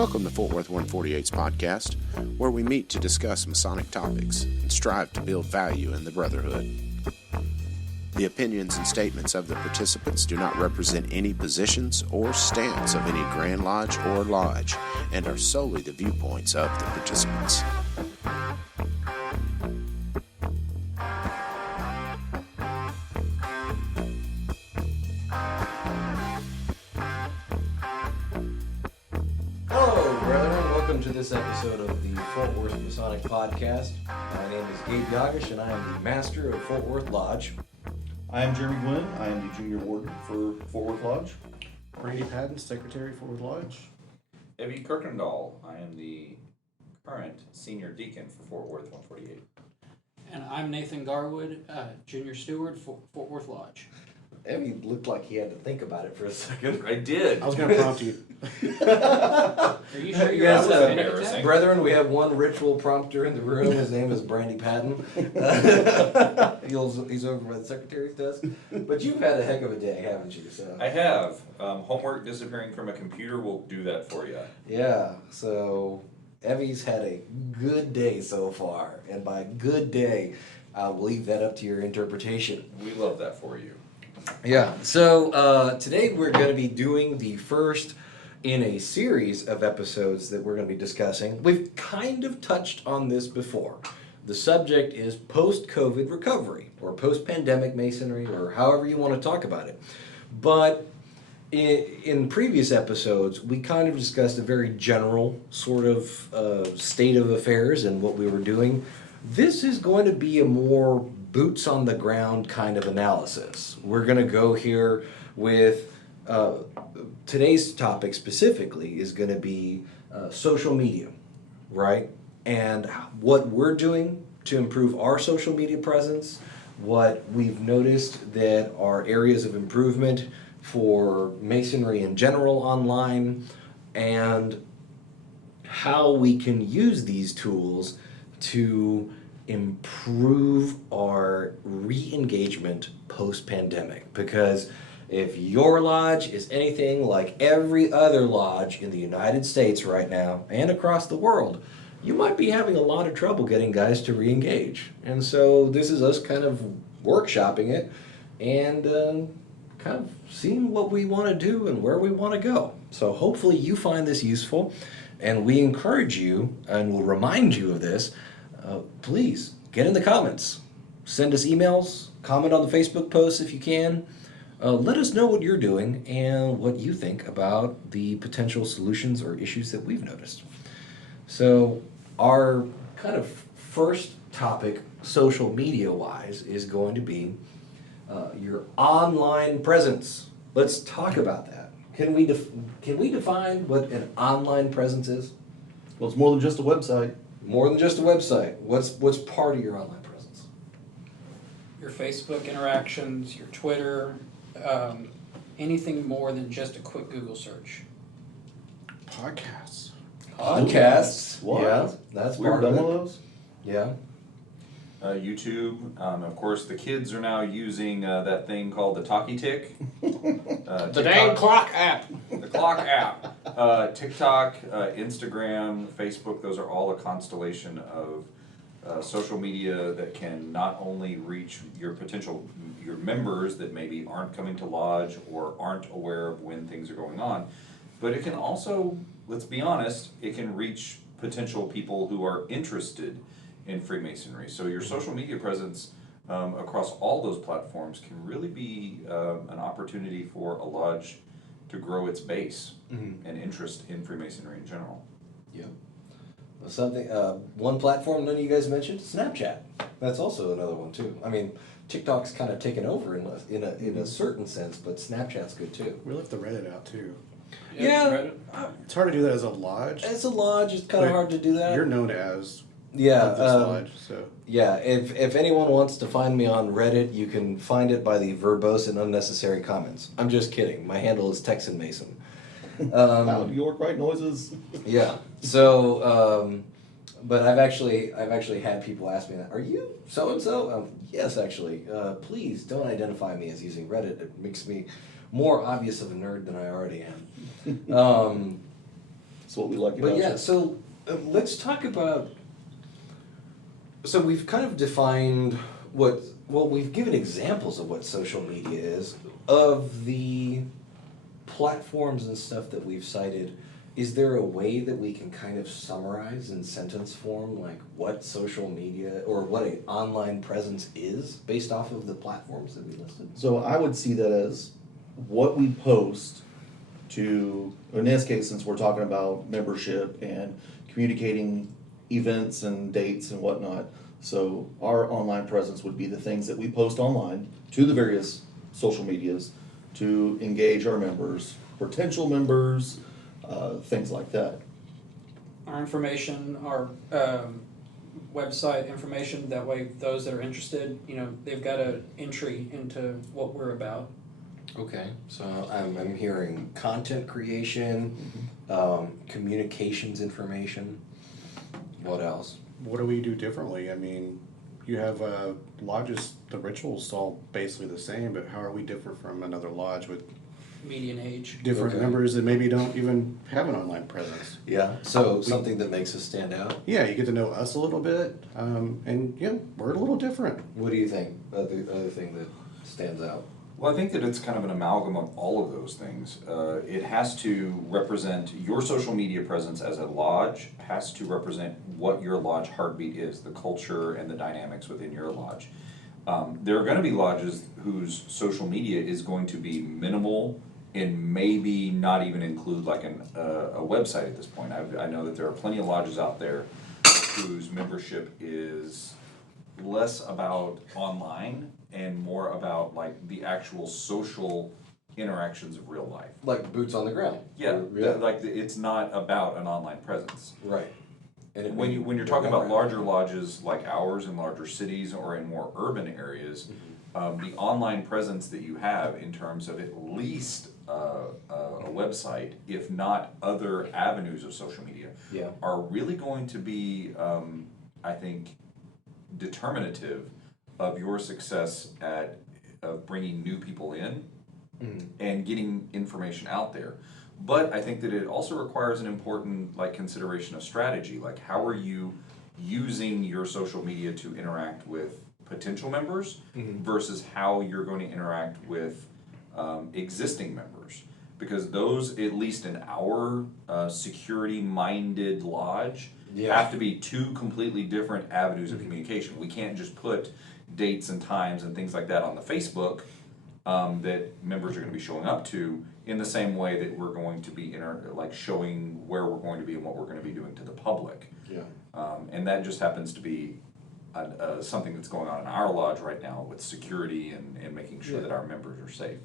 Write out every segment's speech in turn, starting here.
Welcome to Fort Worth 148's podcast, where we meet to discuss Masonic topics and strive to build value in the brotherhood. The opinions and statements of the participants do not represent any positions or stance of any Grand Lodge or Lodge and are solely the viewpoints of the participants. This episode of the Fort Worth Masonic Podcast. My name is Gabe Yagish and I am the Master of Fort Worth Lodge. I am Jeremy Gwynn. I am the Junior Warden for Fort Worth Lodge. Brandy Patton, Secretary, Fort Worth Lodge. Evie Kirkendall. I am the current Senior Deacon for Fort Worth 148. And I'm Nathan Garwood, Junior Steward for Fort Worth Lodge. Evie looked like he had to think about it for a second. I did. I was going to prompt you. Are you sure you're Yes, out embarrassing. Brethren, we have one ritual prompter in the room. His name is Brandy Patton. He's over by the Secretary's desk. But you've had a heck of a day, haven't you? So. I have. Homework disappearing from a computer will do that for you. Yeah, so Evie's had a good day so far. And by good day, I'll leave that up to your interpretation. We love that for you. Yeah, so today we're going to be doing the first in a series of episodes that we're going to be discussing. We've kind of touched on this before. The subject is post-COVID recovery, or post-pandemic masonry, or however you want to talk about it. But in previous episodes, we kind of discussed a very general sort of state of affairs and what we were doing. This is going to be a more boots on the ground kind of analysis. We're going to go here with today's topic specifically is going to be social media, right? And what we're doing to improve our social media presence, what we've noticed that are areas of improvement for masonry in general online, and how we can use these tools to improve our re-engagement post-pandemic. Because if your lodge is anything like every other lodge in the United States right now and across the world, you might be having a lot of trouble getting guys to re-engage. And so this is us kind of workshopping it and kind of seeing what we want to do and where we want to go. So hopefully you find this useful, and we encourage you and will remind you of this. Please get in the comments, send us emails, comment on the Facebook posts if you can. Let us know what you're doing and what you think about the potential solutions or issues that we've noticed. So our kind of first topic, social media wise, is going to be your online presence. Let's talk about that. Can we define what an online presence is? Well, it's more than just a website. More than just a website. What's part of your online presence? Your Facebook interactions, your Twitter, anything more than just a quick Google search. Podcasts. Podcasts. What? Yeah, that's We were part of done it. with those? Yeah. YouTube. Of course, the kids are now using that thing called the Talkie Tick. The dang clock app. The clock app. TikTok, Instagram, Facebook, those are all a constellation of social media that can not only reach your members that maybe aren't coming to lodge or aren't aware of when things are going on, but it can also, let's be honest, it can reach potential people who are interested in Freemasonry. So your social media presence across all those platforms can really be an opportunity for a lodge to grow its base and interest in Freemasonry in general. Yeah. Something. One platform none of you guys mentioned, Snapchat. That's also another one too. I mean, TikTok's kind of taken over in a certain sense, but Snapchat's good too. We left the Reddit out too. Yeah. It's hard to do that as a lodge. As a lodge, it's kind of hard to do that. You're known as Yeah, this lodge, so. Yeah, if anyone wants to find me on Reddit, you can find it by the verbose and unnecessary comments. I'm just kidding. My handle is Texan Mason. New York Right Noises. Yeah. So, but I've actually had people ask me that. Are you so and so? Yes, actually. Please don't identify me as using Reddit. It makes me more obvious of a nerd than I already am. That's what we like about But yeah, you. so let's talk about. So we've kind of defined we've given examples of what social media is. Of the platforms and stuff that we've cited, is there a way that we can kind of summarize in sentence form, like what social media or what an online presence is based off of the platforms that we listed? So I would see that as what we post to, in this case, since we're talking about membership and communicating events and dates and whatnot. So our online presence would be the things that we post online to the various social medias to engage our members, potential members, things like that. Our information, our website information, that way those that are interested, they've got an entry into what we're about. Okay, so I'm hearing content creation, communications information. What else? What do we do differently? I mean, you have lodges, the ritual's all basically the same, but how are we different from another lodge with Median age. different Okay. members that maybe don't even have an online presence? Yeah, so something that makes us stand out. Yeah, you get to know us a little bit, and we're a little different. What do you think? The other thing that stands out. Well, I think that it's kind of an amalgam of all of those things. It has to represent your social media presence as a lodge, has to represent what your lodge heartbeat is, the culture and the dynamics within your lodge. There are going to be lodges whose social media is going to be minimal and maybe not even include like a website at this point. I know that there are plenty of lodges out there whose membership is less about online and more about like the actual social interactions of real life. Like boots on the ground. Yeah, Yeah. it's not about an online presence. Right. And it When may- you're talking about larger lodges like ours in larger cities or in more urban areas, the online presence that you have in terms of at least a website, if not other avenues of social media, Yeah. are really going to be, I think, determinative of your success at bringing new people in and getting information out there. But I think that it also requires an important consideration of strategy. Like, how are you using your social media to interact with potential members versus how you're going to interact with existing members? Because those, at least in our security-minded lodge, have to be two completely different avenues of communication. We can't just put dates and times and things like that on the Facebook that members are going to be showing up to in the same way that we're going to be showing where we're going to be and what we're going to be doing to the public. Yeah. And that just happens to be something that's going on in our lodge right now with security and making sure that our members are safe.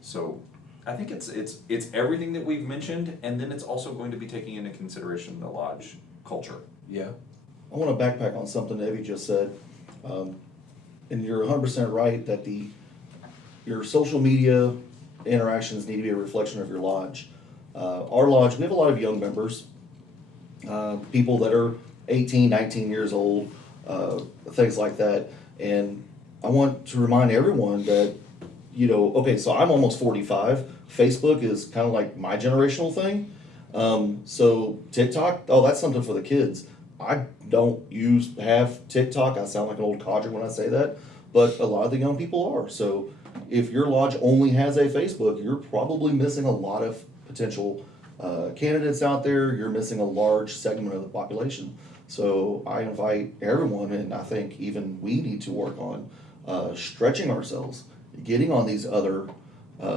So I think it's everything that we've mentioned, and then it's also going to be taking into consideration the lodge culture. Yeah. I want to backpack on something Evie just said. And you're 100% right that your social media interactions need to be a reflection of your lodge. Our lodge, we have a lot of young members, people that are 18, 19 years old, things like that. And I want to remind everyone that, okay, so I'm almost 45. Facebook is kind of like my generational thing. So TikTok, that's something for the kids. I don't have TikTok. I sound like an old codger when I say that, but a lot of the young people are. So if your lodge only has a Facebook, you're probably missing a lot of potential candidates out there. You're missing a large segment of the population. So I invite everyone, and I think even we need to work on stretching ourselves, getting on these other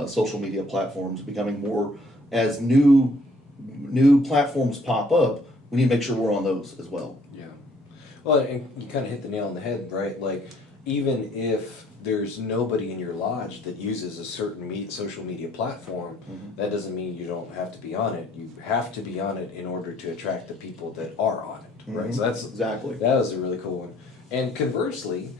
social media platforms, becoming more, as new platforms pop up, we need to make sure we're on those as well. Yeah. Well, and you kind of hit the nail on the head, right? Like, even if there's nobody in your lodge that uses a certain social media platform, that doesn't mean you don't have to be on it. You have to be on it in order to attract the people that are on it, right? So that's Exactly. that was a really cool one. And conversely,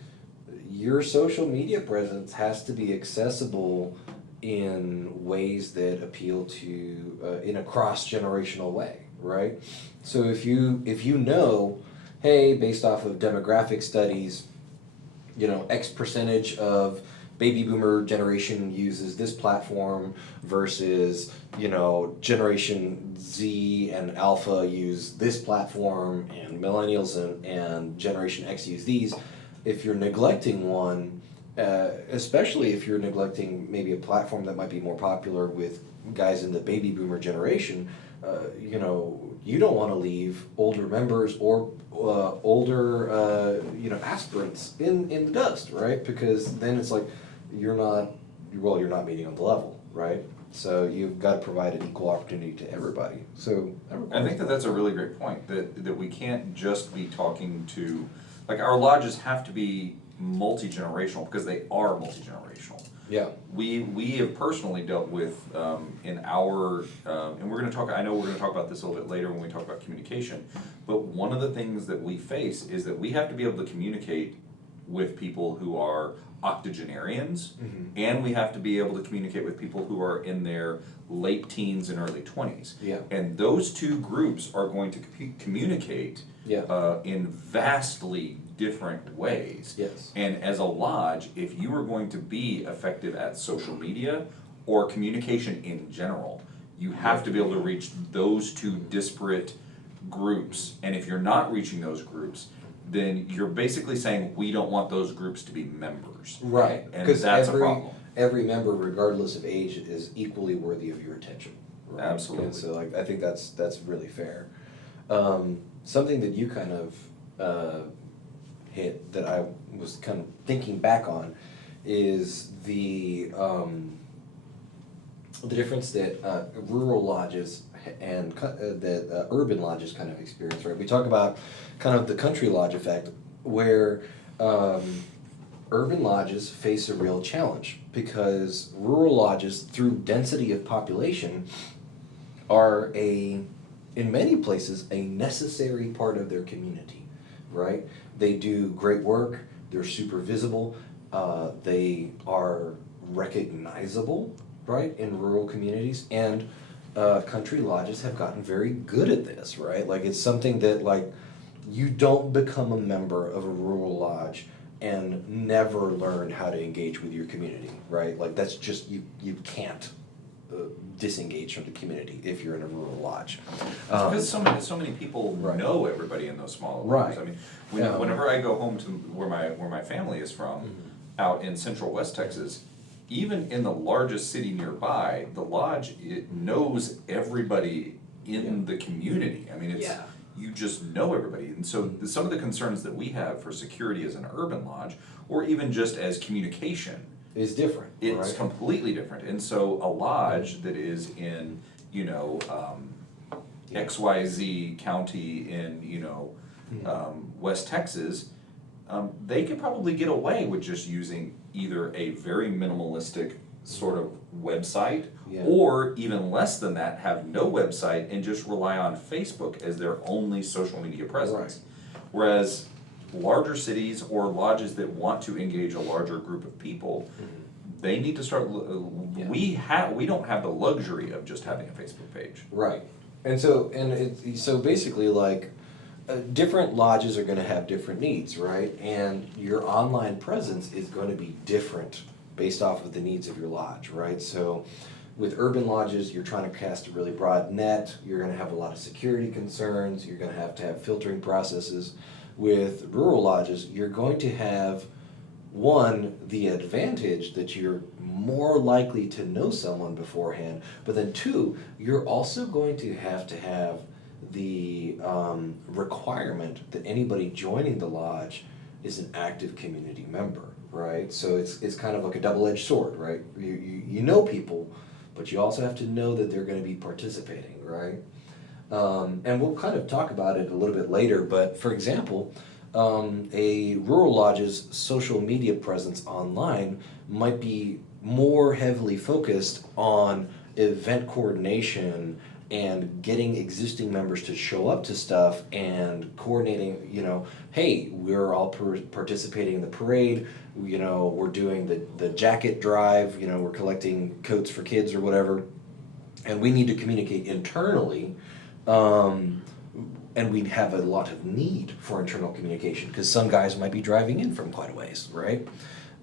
your social media presence has to be accessible in ways that appeal to in a cross-generational way, right? So if you know, hey, based off of demographic studies, X percentage of baby boomer generation uses this platform versus, Generation Z and Alpha use this platform, and millennials and Generation X use these. If you're neglecting one, especially if you're neglecting maybe a platform that might be more popular with guys in the baby boomer generation, you don't want to leave older members or older, aspirants in the dust, right? Because then it's like you're not meeting on the level, right? So you've got to provide an equal opportunity to everybody. So I think that's a really great point, that we can't just be talking to, like, our lodges have to be multi-generational, because they are multi-generational. Yeah. We have personally dealt with, in our, and I know we're gonna talk about this a little bit later when we talk about communication, but one of the things that we face is that we have to be able to communicate with people who are octogenarians, and we have to be able to communicate with people who are in their late teens and early 20s. Yeah. And those two groups are going to communicate Yeah. in vastly different ways. Yes. And as a lodge, if you are going to be effective at social media or communication in general, you have to be able to reach those two disparate groups. And if you're not reaching those groups, then you're basically saying we don't want those groups to be members. Right. And Because that's a problem. every member, regardless of age, is equally worthy of your attention. Right? Absolutely. And so, I think that's really fair. Something that you kind of hit that I was kind of thinking back on is the difference that rural lodges and that urban lodges kind of experience, right? We talk about kind of the country lodge effect, where urban lodges face a real challenge because rural lodges, through density of population, are in many places, a necessary part of their community, right? They do great work, they're super visible, they are recognizable, right, in rural communities, and country lodges have gotten very good at this, right? Like, it's something that, like, you don't become a member of a rural lodge and never learn how to engage with your community, right? Like, that's just, you can't disengage from the community if you're in a rural lodge. Because so many people Right. know everybody in those small Right. lodges. I mean, whenever I go home to where my family is from, out in central West Texas, even in the largest city nearby, the lodge, it knows everybody in the community. I mean, Yeah. you just know everybody. And so some of the concerns that we have for security as an urban lodge, or even just as communication, Is different, it's right? completely different. And so a lodge that is in, XYZ county in, West Texas, they could probably get away with just using either a very minimalistic sort of website, Yeah. or even less than that, have no website and just rely on Facebook as their only social media presence. Whereas larger cities or lodges that want to engage a larger group of people, they need to start, Yeah. we don't have the luxury of just having a Facebook page. Right. And so basically, like, different lodges are gonna have different needs, right? And your online presence is gonna be different based off of the needs of your lodge, right? So with urban lodges, you're trying to cast a really broad net, you're gonna have a lot of security concerns, you're gonna have to have filtering processes. With rural lodges, you're going to have, one, the advantage that you're more likely to know someone beforehand, but then two, you're also going to have the requirement that anybody joining the lodge is an active community member, right? So it's kind of like a double-edged sword, right? You know people, but you also have to know that they're gonna be participating, right? And we'll kind of talk about it a little bit later, but for example, a rural lodge's social media presence online might be more heavily focused on event coordination and getting existing members to show up to stuff and coordinating, hey, we're all participating in the parade, we're doing the jacket drive, we're collecting coats for kids or whatever, and we need to communicate internally, and we have a lot of need for internal communication, because some guys might be driving in from quite a ways, right?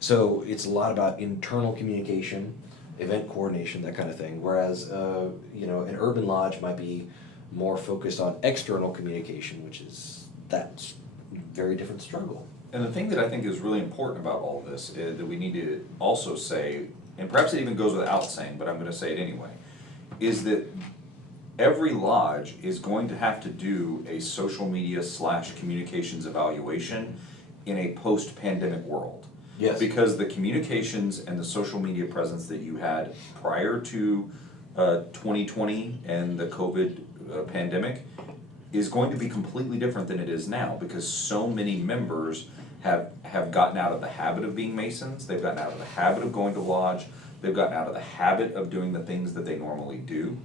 So it's a lot about internal communication, event coordination, that kind of thing. Whereas, an urban lodge might be more focused on external communication, that's very different struggle. And the thing that I think is really important about all of this is that we need to also say, and perhaps it even goes without saying, but I'm gonna say it anyway, is that every lodge is going to have to do a social media / communications evaluation in a post-pandemic world. Yes. Because the communications and the social media presence that you had prior to 2020 and the COVID pandemic is going to be completely different than it is now, because so many members have gotten out of the habit of being Masons, they've gotten out of the habit of going to lodge, they've gotten out of the habit of doing the things that they normally do,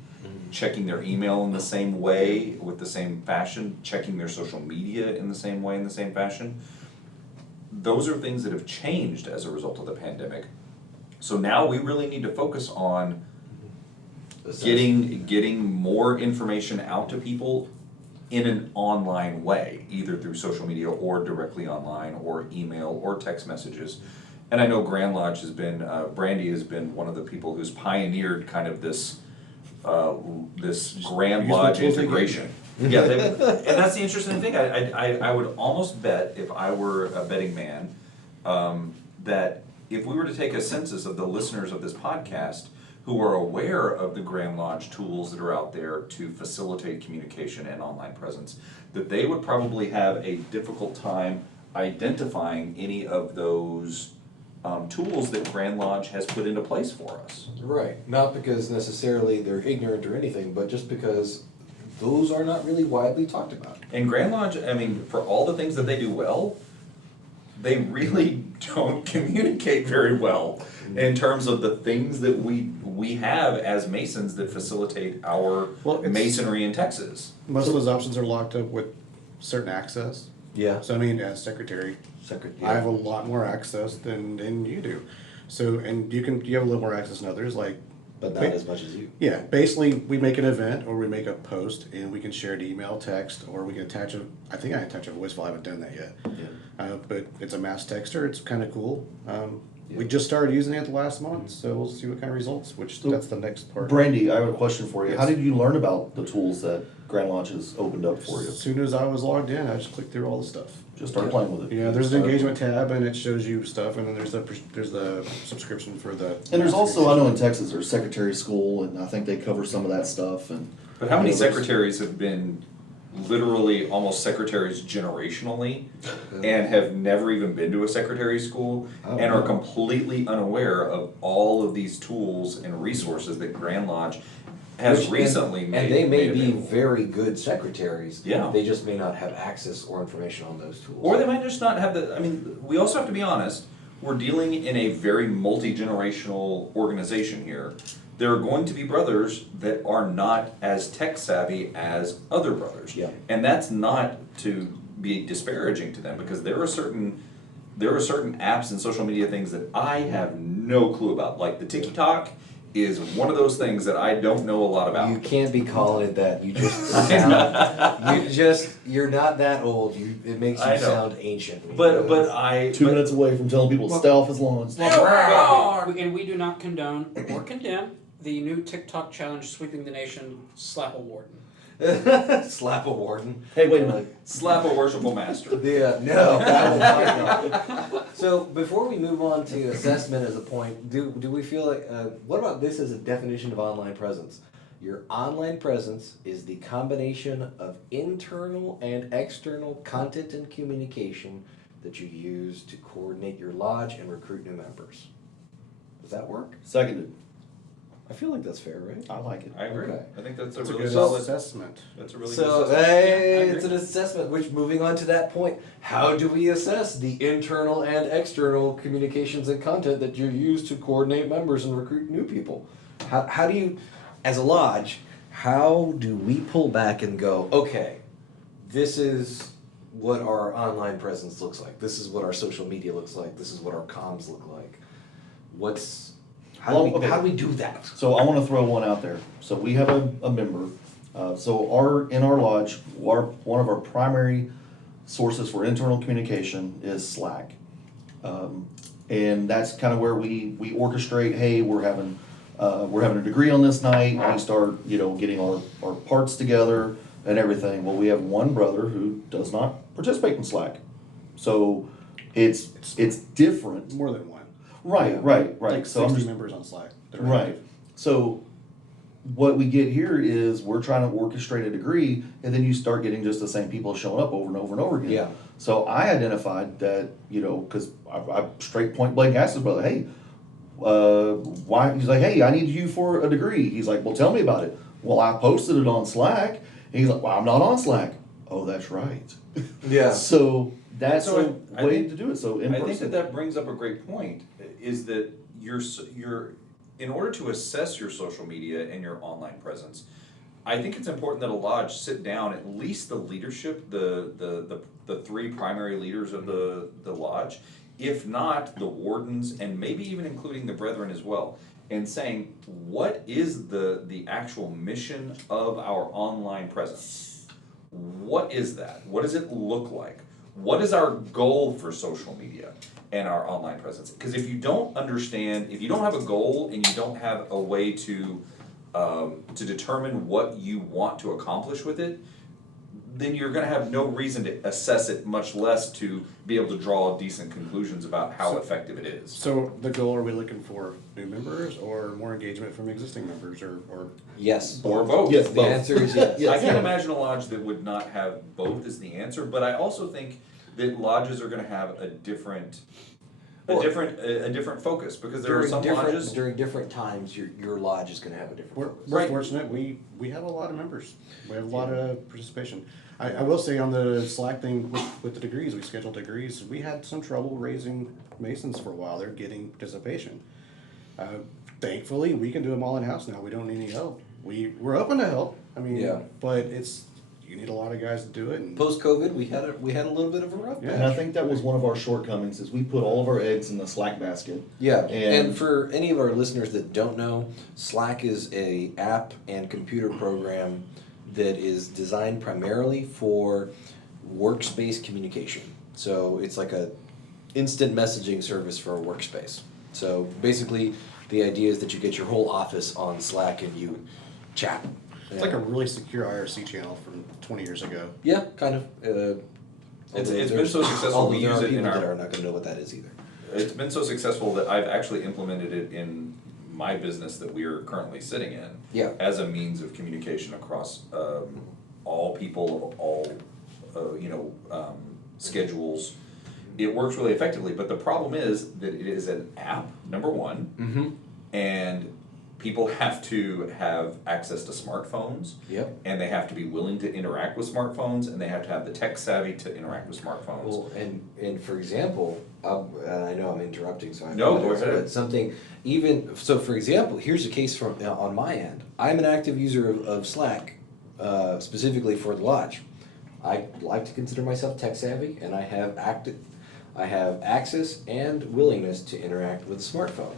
checking their email in the same way, with the same fashion, checking their social media in the same way, in the same fashion. Those are things that have changed as a result of the pandemic. So now we really need to focus on getting more information out to people in an online way, either through social media or directly online or email or text messages. And I know Grand Lodge has been, Brandy has been one of the people who's pioneered kind of this Grand Lodge integration. Yeah, and that's the interesting thing. I would almost bet, if I were a betting man, that if we were to take a census of the listeners of this podcast who are aware of the Grand Lodge tools that are out there to facilitate communication and online presence, that they would probably have a difficult time identifying any of those tools that Grand Lodge has put into place for us. Right. Not because necessarily they're ignorant or anything, but just because those are not really widely talked about. And Grand Lodge, I mean, for all the things that they do well, they really don't communicate very well in terms of the things that we have as Masons that facilitate our masonry in Texas. Most of those options are locked up with certain access. Yeah. So I mean, as secretary, I have a lot more access than you do. So, and you have a little more access than others, like. But not as much as you. Yeah, basically, we make an event or we make a post and we can share it email, text, or we can attach I think I attach a voice file. I haven't done that yet. Yeah. But it's a mass texter. It's kind of cool. We just started using it last month, so we'll see what kind of results, that's the next part. Brandy, I have a question for you. Yes. How did you learn about the tools that Grand Lodge has opened up for you? As soon as I was logged in, I just clicked through all the stuff. Just start playing with it. Yeah, there's an engagement tab and it shows you stuff, and then there's the subscription for the. And there's also, I know in Texas, there's secretary school, and I think they cover some of that stuff. And But how many you know, there's- secretaries have been literally almost secretaries generationally and have never even been to a secretary school and are completely unaware of all of these tools and resources that Grand Lodge has recently made. And they may made be available. very good secretaries. Yeah. They just may not have access or information on those tools. Or they might just not have I mean, we also have to be honest, we're dealing in a very multi-generational organization here. There are going to be brothers that are not as tech savvy as other brothers. Yeah. And that's not to be disparaging to them, because there are certain apps and social media things that I have no clue about. Like the TikTok is one of those things that I don't know a lot about. You can't be calling it that. You just you're not that old. It makes you I know. sound ancient. But 2 minutes away from telling people to stay off his lawn. And we do not condone or condemn the new TikTok challenge sweeping the nation, slap a warden. Slap a warden. Hey, wait a minute. slap a worshipful master. Yeah, no. that will not. So before we move on to assessment as a point, do we feel like, what about this as a definition of online presence? Your online presence is the combination of internal and external content and communication that you use to coordinate your lodge and recruit new members. Does that work? Seconded. I feel like that's fair, right? I like it. I agree. Okay. I think that's a It's a really good solid. assessment. That's a really So, good assessment. hey, Yeah, I it's an agree. assessment, which, moving on to that point, how do we assess the internal and external communications and content that you use to coordinate members and recruit new people? How do you, as a lodge, how do we pull back and go, okay, this is what our online presence looks like, this is what our social media looks like, this is what our comms look like? How do we do that? So I want to throw one out there. So we have a member. So in our lodge, one of our primary sources for internal communication is Slack. And And that's kind of where we orchestrate, hey, we're having a degree on this night, we start, getting our parts together and everything. Well, we have one brother who does not participate in Slack. So it's different. More than one. Right. Like So I'm 60 just, members on Slack. that are right. active. So what we get here is we're trying to orchestrate a degree, and then you start getting just the same people showing up over and over and over again. Yeah. So I identified that, because I straight point blank asked his brother, hey, why? He's like, hey, I need you for a degree. He's like, well, tell me about it. Well, I posted it on Slack. And he's like, well, I'm not on Slack. Oh, that's right. Yeah. So that's So a I way think- to do it. So in I think person. that brings up a great point, is that you're, in order to assess your social media and your online presence, I think it's important that a lodge sit down, at least the leadership, the three primary leaders of the lodge, if not the wardens, and maybe even including the brethren as well, and saying, what is the actual mission of our online presence? What is that? What does it look like? What is our goal for social media and our online presence? Because if you don't understand, if you don't have a goal and you don't have a way to determine what you want to accomplish with it, then you're gonna have no reason to assess it, much less to be able to draw decent conclusions about how effective it is. So the goal, are we looking for new members or more engagement from existing members or Yes. Or both. Yes, The both. answer is yes. I can't imagine a lodge that would not have both as the answer, but I also think that lodges are gonna have a different focus, because there are some lodges. During different times, your lodge is gonna have a different We're focus. Right. fortunate, we have a lot of members, we have a lot of participation. I will say on the Slack thing with the degrees, we scheduled degrees, we had some trouble raising Masons for a while, they're getting participation. Thankfully, we can do them all in-house now, we don't need any help, we're open to help, Yeah. but you need a lot of guys to do it, and Post-COVID, we had a little bit of a rough Yeah. And I think that was one of our shortcomings, is we put all of our eggs in the Slack basket. Yeah, And- and for any of our listeners that don't know, Slack is a app and computer program that is designed primarily for workspace communication. So it's like a instant messaging service for a workspace. So basically, the idea is that you get your whole office on Slack and you chat. it's like a really secure IRC channel from 20 years ago. Yeah, kind of. It's Although been there's- so successful, although we there use are it in people our- that are not gonna know what that is either. It's been so successful that I've actually implemented it in my business that we are currently sitting in. Yeah. As a means of communication across, all people of all, schedules. It works really effectively, but the problem is that it is an app, number one. Mm-hmm. And people have to have access to smartphones. Yep. And they have to be willing to interact with smartphones, and they have to have the tech savvy to interact with smartphones. Well, and for example, and I know I'm interrupting, so I No, go apologize, ahead. but something even so. For example, here's a case from on my end. I'm an active user of Slack, specifically for the lodge. I like to consider myself tech savvy, and I have access and willingness to interact with a smartphone.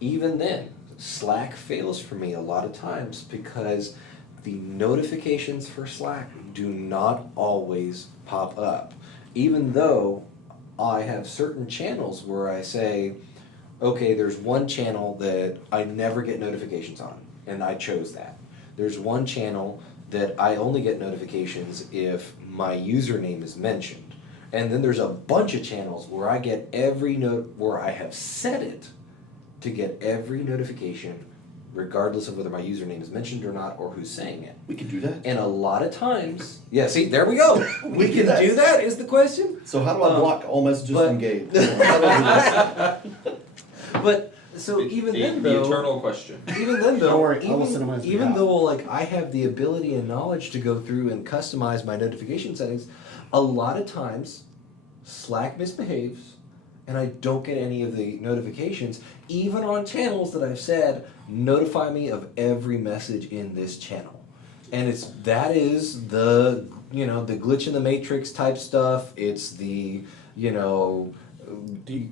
Even then, Slack fails for me a lot of times because the notifications for Slack do not always pop up. Even though I have certain channels where I say, okay, there's one channel that I never get notifications on, and I chose that. There's one channel that I only get notifications if my username is mentioned. And then there's a bunch of channels where I get every note, where I have set it to get every notification, regardless of whether my username is mentioned or not, or who's saying it. We can do that. And a lot of times, yeah, see, there we go. We can can do that. do that, is the question. So how do I block all messages but- from Gabe? How do I do this? But, so even then The though, eternal question. even then though, Don't worry, I will send them on his even behalf. though like I have the ability and knowledge to go through and customize my notification settings, a lot of times Slack misbehaves and I don't get any of the notifications, even on channels that I've said, notify me of every message in this channel. And that is the glitch in the matrix type stuff. It's the,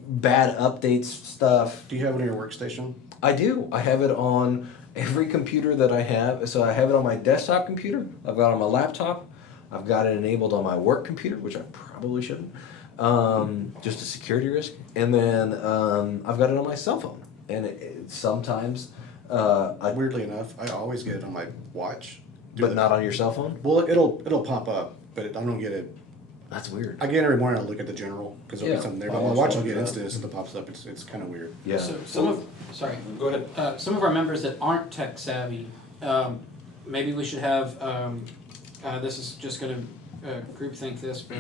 bad updates stuff. Do you have it on your workstation? I do. I have it on every computer that I have. So I have it on my desktop computer. I've got it on my laptop. I've got it enabled on my work computer, which I probably shouldn't. just a security risk. And then I've got it on my cell phone, and sometimes, Weirdly enough, I always get it on my watch. but not on your cell phone. Well, it'll pop up, but I don't get it. That's weird. I get it every morning. I look at the general because there'll Yeah. be something there. Oh, But my so watch will I get do that. instant as it pops up. It's kind of weird. Yeah. So sorry. Go ahead. Some of our members that aren't tech savvy, maybe we should have, this is just gonna groupthink this, but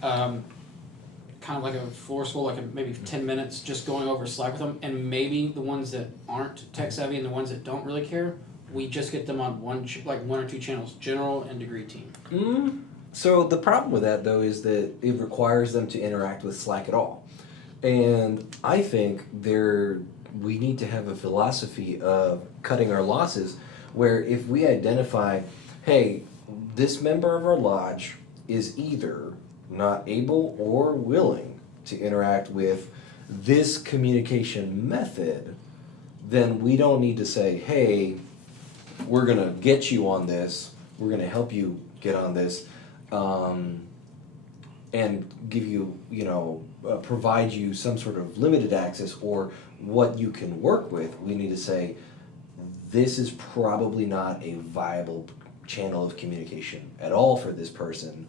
kind of like a floor school, like maybe 10 minutes, just going over Slack with them, and maybe the ones that aren't tech savvy and the ones that don't really care, we just get them on one or two channels, general and degree team. So the problem with that, though, is that it requires them to interact with Slack at all. And I think we need to have a philosophy of cutting our losses, where if we identify, hey, this member of our lodge is either not able or willing to interact with this communication method, then we don't need to say, hey, we're gonna get you on this, we're gonna help you get on this, and give you, provide you some sort of limited access or what you can work with. We need to say, this is probably not a viable channel of communication at all for this person.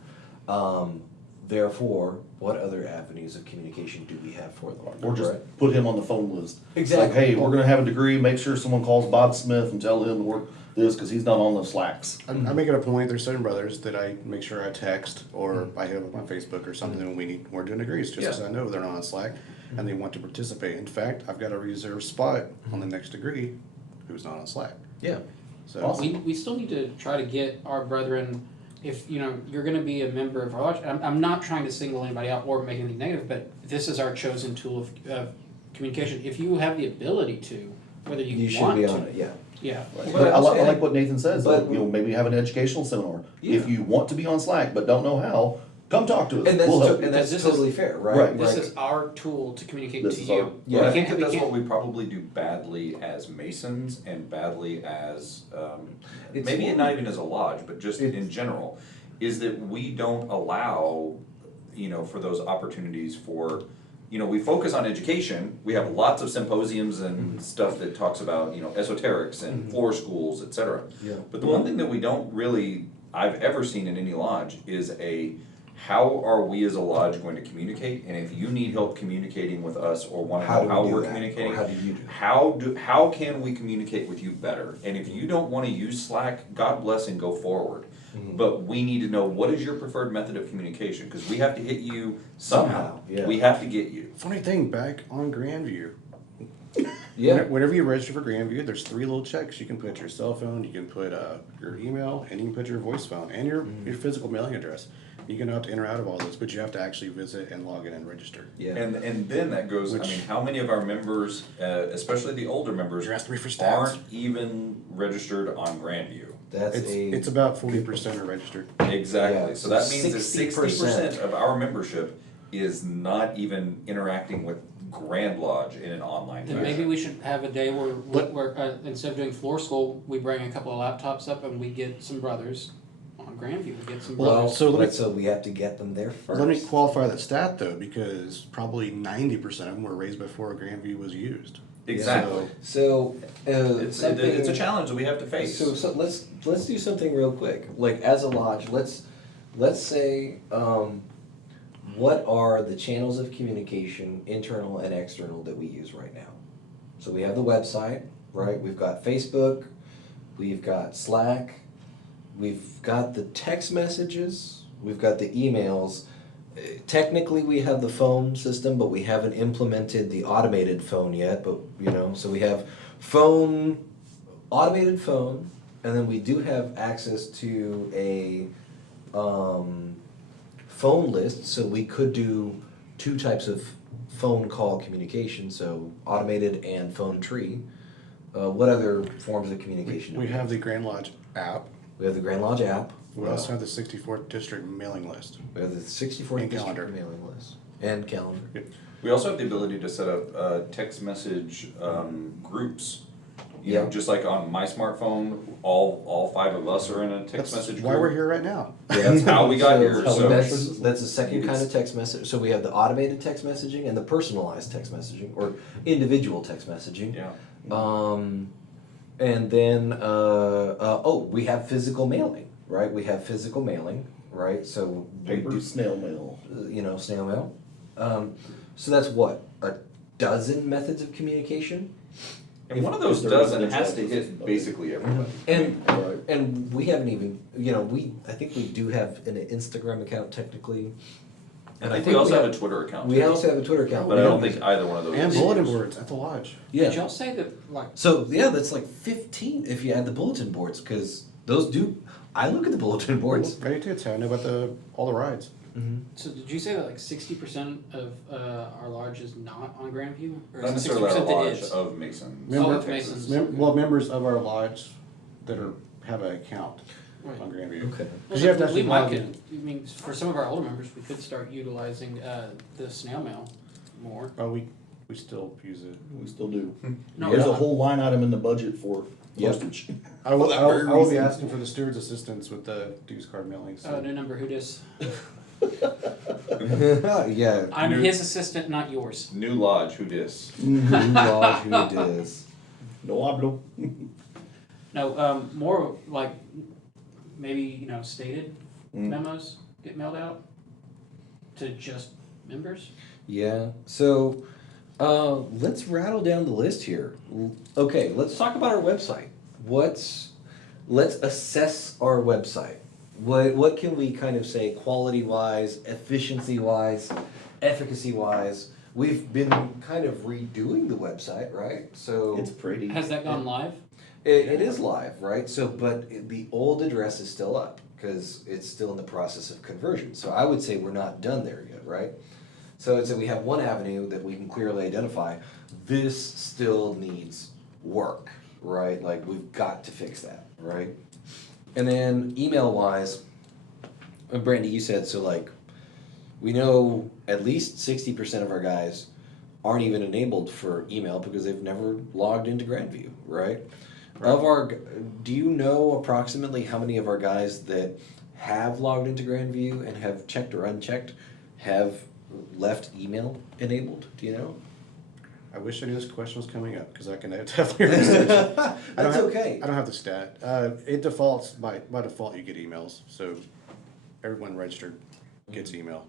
Therefore, what other avenues of communication do we have for them? Or just Right? put him on the phone list. Exactly. Like, hey, we're gonna have a degree, make sure someone calls Bob Smith and tell him to work this, cause he's not on the Slacks. I make it a point. There's certain brothers that I make sure I text or I hit up on Facebook or something when we're doing degrees, just because I know they're not on Slack and they want to participate. In fact, I've got a reserved spot on the next degree who's not on Slack. Yeah. So Awesome. We still need to try to get our brethren, if you're going to be a member of our lodge. I'm not trying to single anybody out or make anything negative, but this is our chosen tool of communication. If you have the ability to, whether you, You should want be to, on it, yeah. yeah. But I like what Nathan says, But- maybe have an educational seminar. Yeah. If you want to be on Slack but don't know how, come talk to us. And that's, We'll help you. and that's This is- totally fair, right? Right. This is our tool to communicate This to is you. our- Yeah. I We think can't- that we that's can't- what we probably do badly as Masons and badly as, It's maybe more- not even as a lodge, but just It's- in general, is that we don't allow, for those opportunities for, we focus on education. We have lots of symposiums and stuff that talks about, esoterics and floor schools, et cetera. Yeah. But the one thing that we don't really, I've ever seen in any lodge is how are we as a lodge going to communicate? And if you need help communicating with us or want to How know do how we do we're that? communicating, Or how do you do it? how can we communicate with you better? And if you don't want to use Slack, God bless and go forward. Mm-hmm. But we need to know, what is your preferred method of communication? Because we have to hit you somehow. Yeah. We have to get you. funny thing, back on Grandview. Yeah. Whenever you register for Grandview, there's 3 little checks. You can put your cell phone, you can put your email, and you can put your voice phone and your physical mailing address. You can opt in or out of all those, but you have to actually visit and log in and register. Yeah. And then that goes, how many of our members, especially the older members, You're asking me for stats. aren't even registered on Grandview? That's It's about 40% are registered. Exactly, Yeah, so that so means that 60% of our membership is not even interacting with Grand Lodge in an online Then fashion. maybe we should have a day where, But- instead of doing floor school, we bring a couple of laptops up and we get some brothers on Grandview. We get some Well, brothers. so let me- so we have to get them there first. Let me qualify that stat though, because probably 90% of them were raised before Grandview was used. Exactly. So It's a challenge that we have to face. So let's do something real quick. Like as a lodge, let's say what are the channels of communication, internal and external, that we use right now? So we have the website, right? We've got Facebook, we've got Slack, we've got the text messages, we've got the emails. Technically, we have the phone system, but we haven't implemented the automated phone yet. But so we have phone, automated phone, and then we do have access to a phone list. So we could do 2 types of phone call communication. So automated and phone tree. What other forms of communication? We have the Grand Lodge app. We have the Grand Lodge app. We also have the 64th District mailing list. We have the 64th And district calendar. mailing list and calendar. We also have the ability to set up text message groups You know, Yeah. just like on my smartphone, all 5 of us are in a text That's message why group. we're here right now. That's how we got here. So So that's the second kind of text message. So we have the automated text messaging and the personalized text messaging or individual text messaging. yeah. And then we have physical mailing, right? We have physical mailing, right? So we Paper, do, snail mail. snail mail. So that's what, a dozen methods of communication. And one of those If they're dozen has to residential, hit okay. basically everybody. And Right. and we haven't even, I think we do have an Instagram account technically. And I think we also have a Twitter account. We too. also have a Twitter account. But I don't think either one of those. And is bulletin used. boards at the lodge. Yeah. Did y'all say that, like, So yeah, that's like 15 if you add the bulletin boards, because those do. I look at the bulletin boards. Ready to tell. I know about all the rides. so did you say that like 60% of our lodge is not on Grandview? Or Not is it necessarily our 60% that lodge is? of Masons. Oh, of Texas. Masons. Members of our lodge that have an account Right. on Grandview. Okay. Because you have to we actually might log could, in. I mean, for some of our older members, we could start utilizing the snail mail more. Oh, we still use it. We still do. No, There's a no. whole line item in the budget for Yep. postage. I will, that very I will be reason. asking for the steward's assistance with the dues card mailings. New number, who dis? Yeah. I'm New- his assistant, not yours. New lodge, who dis? Lord, who it is. No hablo. No, more like maybe stated Mm. memos get mailed out to just members. Yeah. So, let's rattle down the list here. Okay, let's talk about our website. Let's assess our website. What can we kind of say quality wise, efficiency wise, efficacy wise? We've been kind of redoing the website, right? So It's pretty. Has that gone live? it is live, right? So, but the old address is still up because it's still in the process of conversion. So I would say we're not done there yet, right? So it's that we have one avenue that we can clearly identify. This still needs work, right? Like we've got to fix that, right? And then email wise, Brandy, you said so. Like we know at least 60% of our guys aren't even enabled for email because they've never logged into Grandview, right? Of our, do you know approximately how many of our guys that have logged into Grandview and have checked or unchecked have left email enabled? Do you know? I wish I knew this question was coming up because I can definitely research it. I don't That's have- okay. I don't have the stat. It defaults by default you get emails, so everyone registered gets email,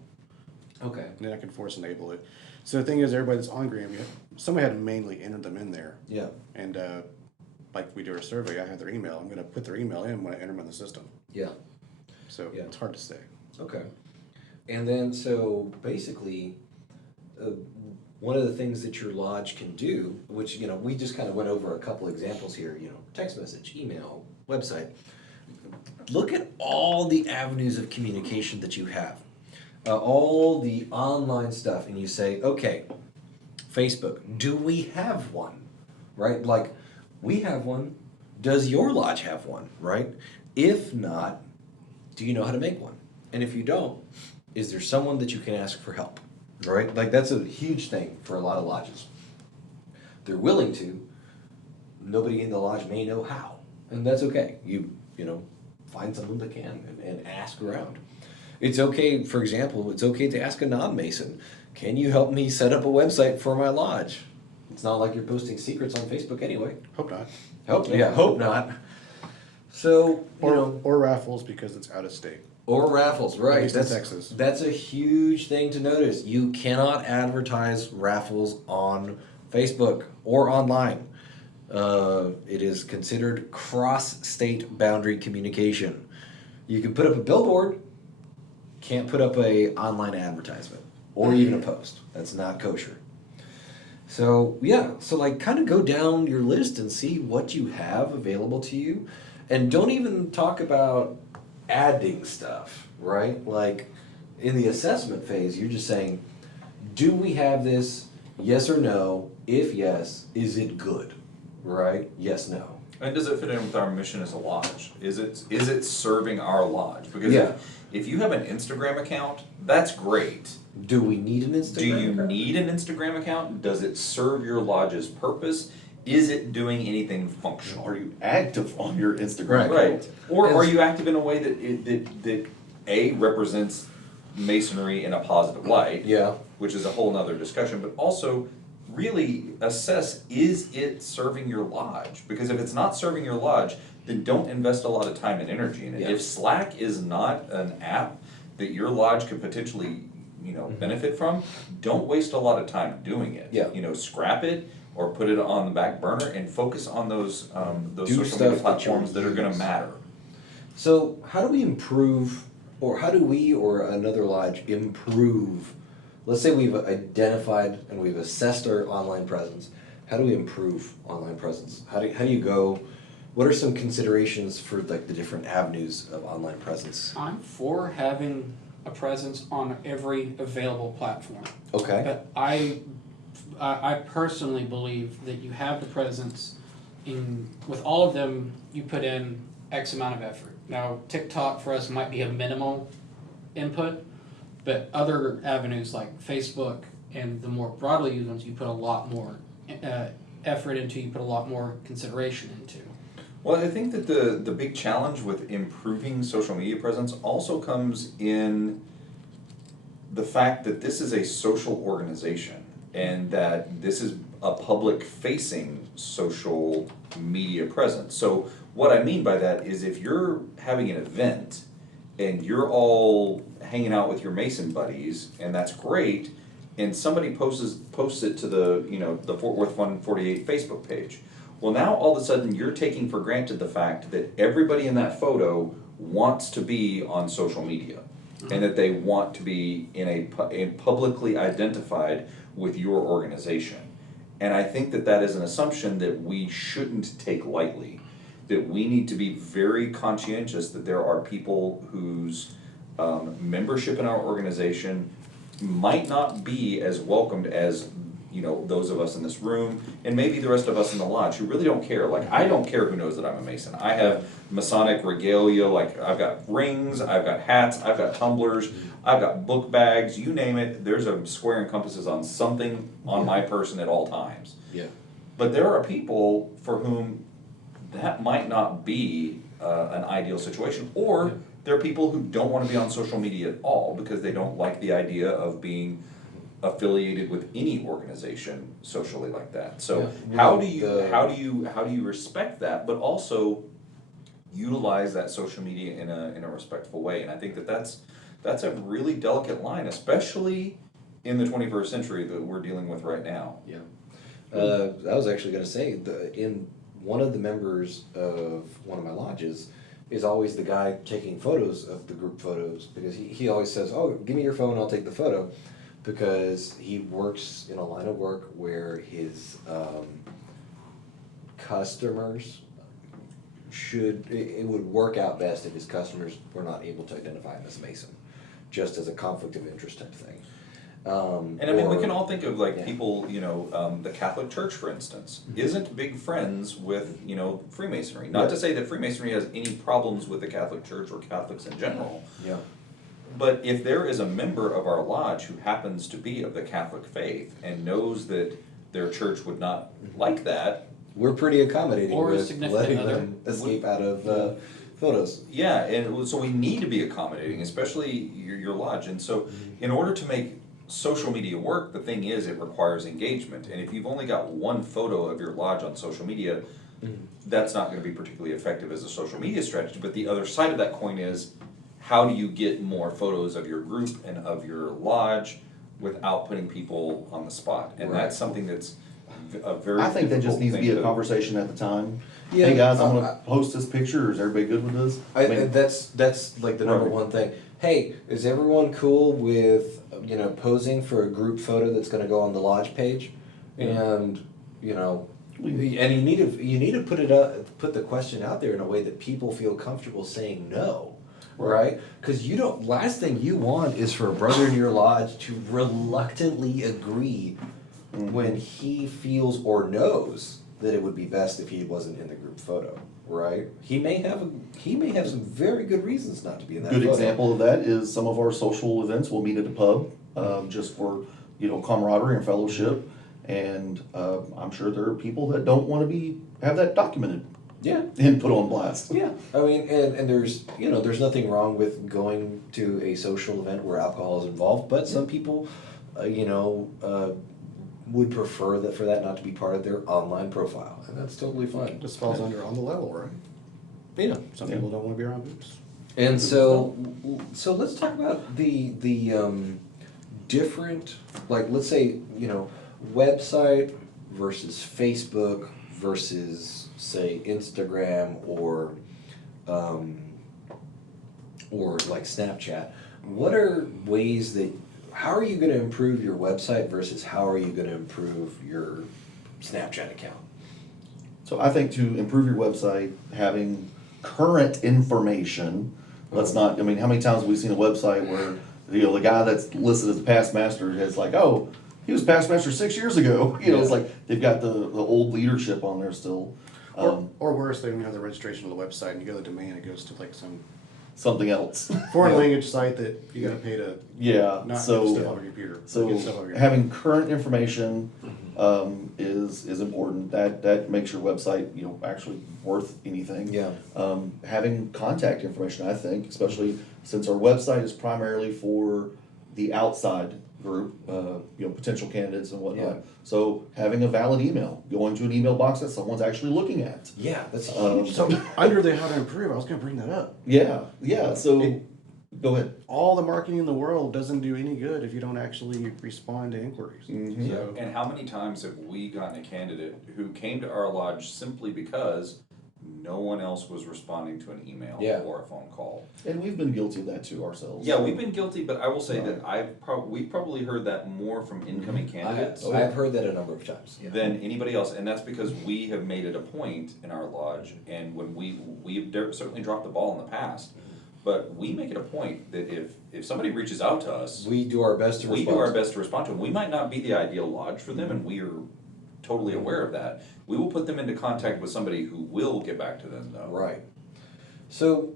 Okay. and then I can force enable it. So the thing is, everybody that's on Grandview, somebody had to mainly enter them in there, Yeah. and like we do our survey, I have their email. I'm going to put their email in when I enter them in the system. Yeah. So Yeah. it's hard to say. Okay. And then, so basically, one of the things that your lodge can do, which, we just kind of went over a couple examples here, text message, email, website. Look at all the avenues of communication that you have, all the online stuff, and you say, okay, Facebook, do we have one? Right? Like, we have one. Does your lodge have one? Right? If not, do you know how to make one? And if you don't, is there someone that you can ask for help? Right? Like that's a huge thing for a lot of lodges. They're willing to. Nobody in the lodge may know how. And that's okay. You find someone that can and ask around. It's okay, for example, it's okay to ask a non-Mason, can you help me set up a website for my lodge? It's not like you're posting secrets on Facebook anyway. Hope not. Hope not. So, Or raffles because it's out of state. or raffles, right? At least in Texas. That's a huge thing to notice. You cannot advertise raffles on Facebook or online. It is considered cross-state boundary communication. You can put up a billboard, can't put up a online advertisement or even a post. That's not kosher. So kind of go down your list and see what you have available to you, and don't even talk about adding stuff, right? Like in the assessment phase, you're just saying, do we have this? Yes or no? If yes, is it good? Right? Yes, no. And does it fit in with our mission as a lodge? Is it serving our lodge? Because Yeah. if you have an Instagram account, that's great. Do we need an Instagram? Do you account? need an Instagram account? Does it serve your lodge's purpose? is it doing anything functional? Are you active on your Instagram? Right. Or And are you active in a way that A, represents masonry in a positive light? Yeah. Which is a whole nother discussion, but also really assess, is it serving your lodge? Because if it's not serving your lodge, then don't invest a lot of time and energy in it. Yeah. If Slack is not an app that your lodge could potentially, benefit from, don't waste a lot of time doing it. Yeah. Scrap it or put it on the back burner and focus on those Do social stuff media that platforms you'll that are gonna use. matter. So how do we improve, or how do we or another lodge improve? Let's say we've identified and we've assessed our online presence. How do we improve online presence? How do you go? What are some considerations for like the different avenues of online presence? I'm for having a presence on every available platform. Okay. But I personally believe that you have the presence with all of them, you put in X amount of effort. Now, TikTok for us might be a minimal input, but other avenues like Facebook and the more broadly used ones, you put a lot more effort into, you put a lot more consideration into. Well, I think that the big challenge with improving social media presence also comes in the fact that this is a social organization and that this is a public facing social media presence. So what I mean by that is if you're having an event and you're all hanging out with your Mason buddies, and that's great, and somebody posts it to the Fort Worth 148 Facebook page. Well, now all of a sudden you're taking for granted the fact that everybody in that photo wants to be on social media, and that they want to be in publicly identified with your organization. And I think that is an assumption that we shouldn't take lightly. That we need to be very conscientious that there are people whose membership in our organization might not be as welcomed as those of us in this room, and maybe the rest of us in the lodge who really don't care. Like, I don't care who knows that I'm a Mason. I have Masonic regalia, like I've got rings, I've got hats, I've got tumblers, I've got book bags, you name it, there's a square and compasses on something on my person at all times. Yeah. But there are people for whom that might not be an ideal situation, or there are people who don't want to be on social media at all because they don't like the idea of being affiliated with any organization socially like that. So Yeah. how do you respect that, but also utilize that social media in a respectful way? And I think that's a really delicate line, especially in the 21st century that we're dealing with right now. Yeah. I was actually going to say, in one of the members of one of my lodges is always the guy taking photos of the group photos, because he always says, oh, give me your phone, I'll take the photo, because he works in a line of work where his customers it would work out best if his customers were not able to identify him as Mason, just as a conflict of interest type thing. And I mean, we can all think of like yeah. people, the Catholic Church, for instance, isn't big friends with, Freemasonry. Not to say that Freemasonry has any problems with the Catholic Church or Catholics in general. Yeah. But if there is a member of our lodge who happens to be of the Catholic faith and knows that their church would not like that, We're pretty accommodating Or a with significant letting other. them escape out of photos. yeah, and so we need to be accommodating, especially your lodge. And so in order to make social media work, the thing is it requires engagement. And if you've only got one photo of your lodge on social media, that's not going to be particularly effective as a social media strategy. But the other side of that coin is, how do you get more photos of your group and of your lodge without putting people on the spot? And that's something that's a very I think that just difficult needs to be thing a conversation at the time. Yeah, Hey guys, I'm gonna post this picture, is everybody good with this? I mean, That's like the number Right. one thing. Hey, is everyone cool with posing for a group photo that's going to go on the lodge page? And and you need to put the question out there in a way that people feel comfortable saying no, right? Because last thing you want is for a brother in your lodge to reluctantly agree when he feels or knows that it would be best if he wasn't in the group photo, right? He may have some very good reasons not to be in that good photo. example of that is some of our social events, we'll meet at a pub, just for, camaraderie and fellowship. And I'm sure there are people that don't want to have that documented Yeah. and put on blast. Yeah, I mean, and there's, there's nothing wrong with going to a social event where alcohol is involved, but some people, would prefer that for that not to be part of their online profile, and that's totally fine. Just falls under on the level, right? Yeah. Some people don't wanna be around boobs. And so let's talk about the different, like, let's say, website versus Facebook versus, say, Instagram or like Snapchat. What are ways that, how are you gonna improve your website versus how are you gonna improve your Snapchat account? So I think to improve your website, having current information, let's not, I mean, how many times have we seen a website where, the guy that's listed as a past master is like, oh, he was past master 6 years ago. It's like, they've got the old leadership on there still. Or worse, they don't have the registration of the website and you go to the domain, it goes to like some Something else. foreign language site that you gotta pay to Yeah, not get so, stuff off your computer. so Get stuff off your having current information, is important. That makes your website, actually worth anything. Yeah. Having contact information, I think, especially since our website is primarily for the outside group, potential candidates and whatnot. Yeah. So having a valid email, going to an email box that someone's actually looking at. Yeah, that's Um, huge. So under the how to improve, I was gonna bring that up. Yeah, so, go ahead. All the marketing in the world doesn't do any good if you don't actually respond to inquiries. Mhm. So, And how many times have we gotten a candidate who came to our lodge simply because no one else was responding to an email Yeah. or a phone call? And we've been guilty of that too ourselves. Yeah, we've been guilty, but I will say Right. that we've probably heard that more from incoming candidates I've heard that a number of times. Yeah. than anybody else, and that's because we have made it a point in our lodge, and when we've certainly dropped the ball in the past, but we make it a point that if somebody reaches out to us, We do our best to we respond. do our best to respond to them. We might not be the ideal lodge for them, and we are totally aware of that. We will put them into contact with somebody who will get back to them, though. Right. So,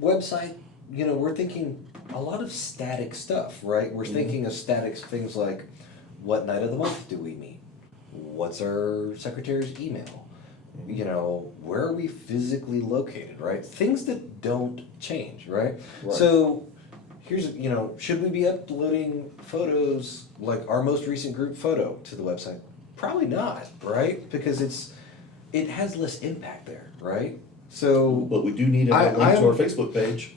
website, we're thinking a lot of static stuff, right? We're thinking of static things like, what night of the month do we meet? What's our secretary's email? Where are we physically located, right? Things that don't change, right? Right. So, here's, should we be uploading photos, like our most recent group photo, to the website? Probably not, right? Because it has less impact there, right? So, But we do need a I- link to our I'm- Facebook page.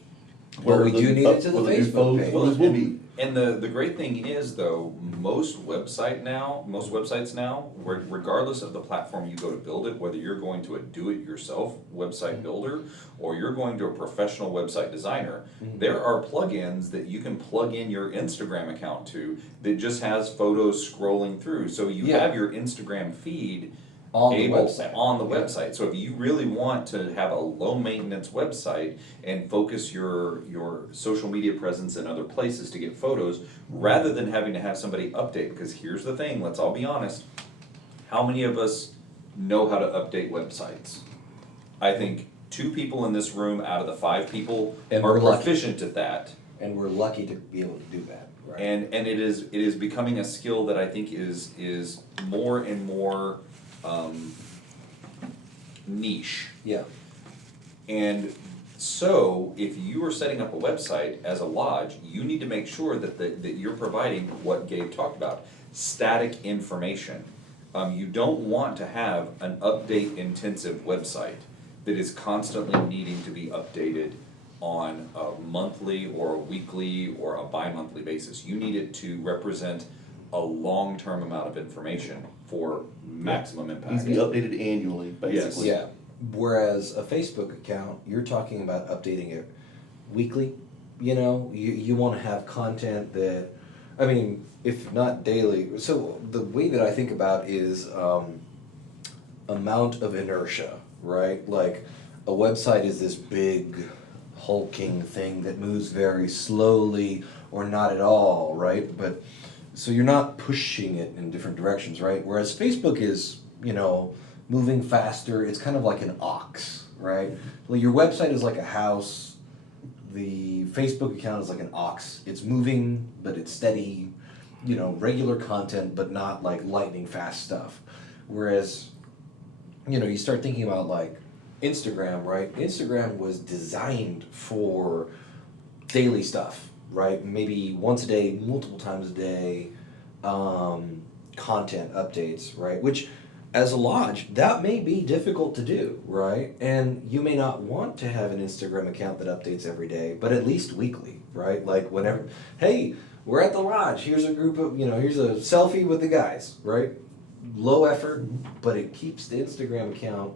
Well, we do need it to the where new Facebook page. photos will be. And the great thing is, though, most websites now, regardless of the platform you go to build it, whether you're going to a do-it-yourself website builder or you're going to a professional website designer, there are plugins that you can plug in your Instagram account to that just has photos scrolling through. So you Yeah. have your Instagram feed On the able website. on the Yeah. website. So if you really want to have a low maintenance website and focus your social media presence in other places to get photos, rather than having to have somebody update, because here's the thing, let's all be honest, how many of us know how to update websites? I think 2 people in this room out of the 5 people And are we're lucky. proficient at that. and we're lucky to be able to do that, right? And it is becoming a skill that I think is more and more niche. Yeah. And so, if you are setting up a website as a lodge, you need to make sure that you're providing what Gabe talked about, static information. You don't want to have an update-intensive website that is constantly needing to be updated on a monthly or a weekly or a bi-monthly basis. You need it to represent a long-term amount of information for maximum impact. Needs to be updated annually, basically. Yeah. Whereas a Facebook account, you're talking about updating it weekly. You want to have content that, I mean, if not daily. So the way that I think about is amount of inertia, right? Like a website is this big hulking thing that moves very slowly or not at all, right? But so you're not pushing it in different directions, right? Whereas Facebook is, moving faster. It's kind of like an ox, right? Well, your website is like a house. The Facebook account is like an ox. It's moving, but it's steady. regular content, but not like lightning fast stuff. Whereas, you start thinking about like Instagram, right? Instagram was designed for daily stuff, right? Maybe once a day, multiple times a day, content updates, right? Which, as a lodge, that may be difficult to do, right? And you may not want to have an Instagram account that updates every day, but at least weekly, right? Like whenever, hey, we're at the lodge. Here's a group of, here's a selfie with the guys, right? Low effort, but it keeps the Instagram account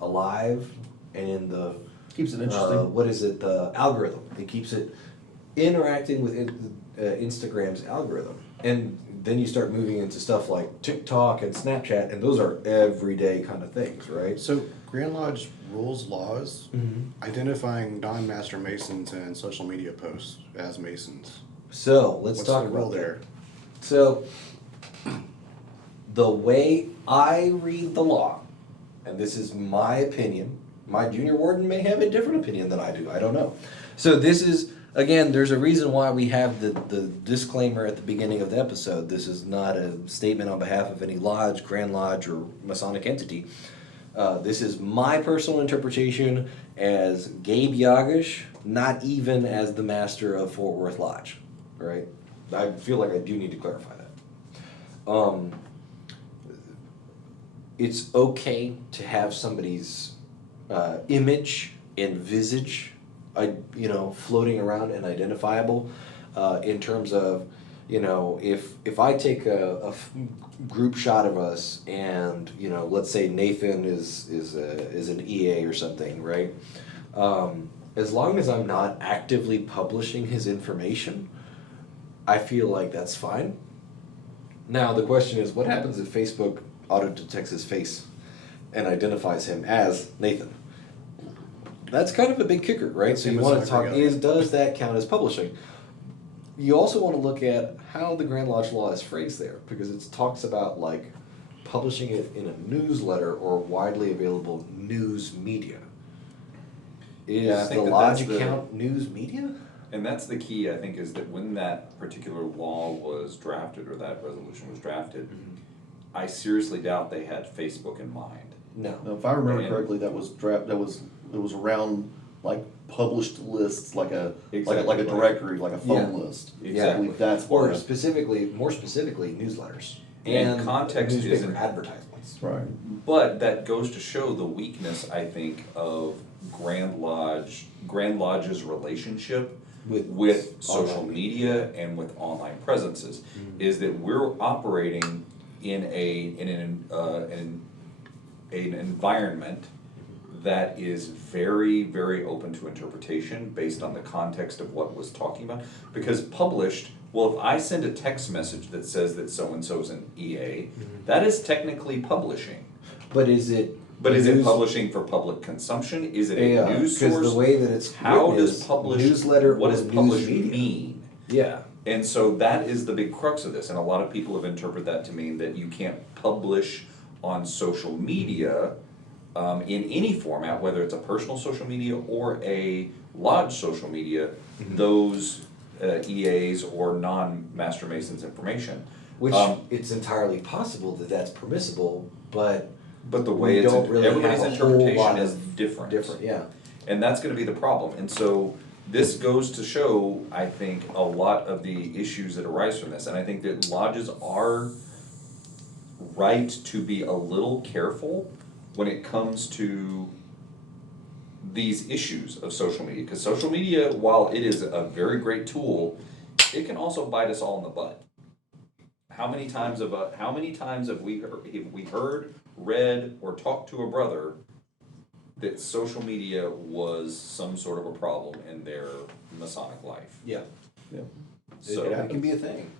alive and in the Keeps it interesting. what is it? The algorithm. It keeps it interacting with Instagram's algorithm, and then you start moving into stuff like TikTok and Snapchat, and those are everyday kind of things, right? So Grand Lodge rules laws identifying non-master masons and social media posts as masons. So let's What's talk the rule about there? that. So the way I read the law, and this is my opinion, my junior warden may have a different opinion than I do. I don't know. So this is, again, there's a reason why we have the disclaimer at the beginning of the episode. This is not a statement on behalf of any lodge, Grand Lodge, or Masonic entity. This is my personal interpretation as Gabe Yagish, not even as the master of Fort Worth Lodge, right? I feel like I do need to clarify that. It's okay to have somebody's image and visage, floating around and identifiable, in terms of, if I take a group shot of us and, let's say Nathan is an EA or something, right? As long as I'm not actively publishing his information, I feel like that's fine. Now the question is, what happens if Facebook auto detects his face and identifies him as Nathan? That's kind of a big kicker, right? So you want to talk, does that count as publishing? You also want to look at how the Grand Lodge law is phrased there, because it talks about like publishing it in a newsletter or widely available news media. Is the lodge account news media? And that's the key, I think, is that when that particular law was drafted, or that resolution was drafted, I seriously doubt they had Facebook in mind. No. Now, if I remember correctly, it was around like published lists, like a directory, like a phone list. Exactly. That's Or where more specifically, newsletters And context newspaper isn't advertisements. right. But that goes to show the weakness, I think, of Grand Lodge's relationship with social media and with online presences, is that we're operating in an environment that is very, very open to interpretation based on the context of what was talking about. Because published, well, if I send a text message that says that so-and-so's an EA, that is technically publishing. But is it? But is it publishing for public consumption? Is it a news source? Because the way that it's How written does is publish, newsletter what or does news publish media. mean? Yeah. And so that is the big crux of this, and a lot of people have interpreted that to mean that you can't publish on social media in any format, whether it's a personal social media or a lodge social media, those EAs or non-Master Masons information. Which it's entirely possible that that's permissible, but the way we don't really everybody's have a whole interpretation lot is of different. yeah. And that's gonna be the problem. And so this goes to show, I think, a lot of the issues that arise from this. And I think that lodges are right to be a little careful when it comes to these issues of social media. Because social media, while it is a very great tool, it can also bite us all in the butt. How many times have we heard, read, or talked to a brother that social media was some sort of a problem in their Masonic life? Yeah. Yeah. So It can be a thing.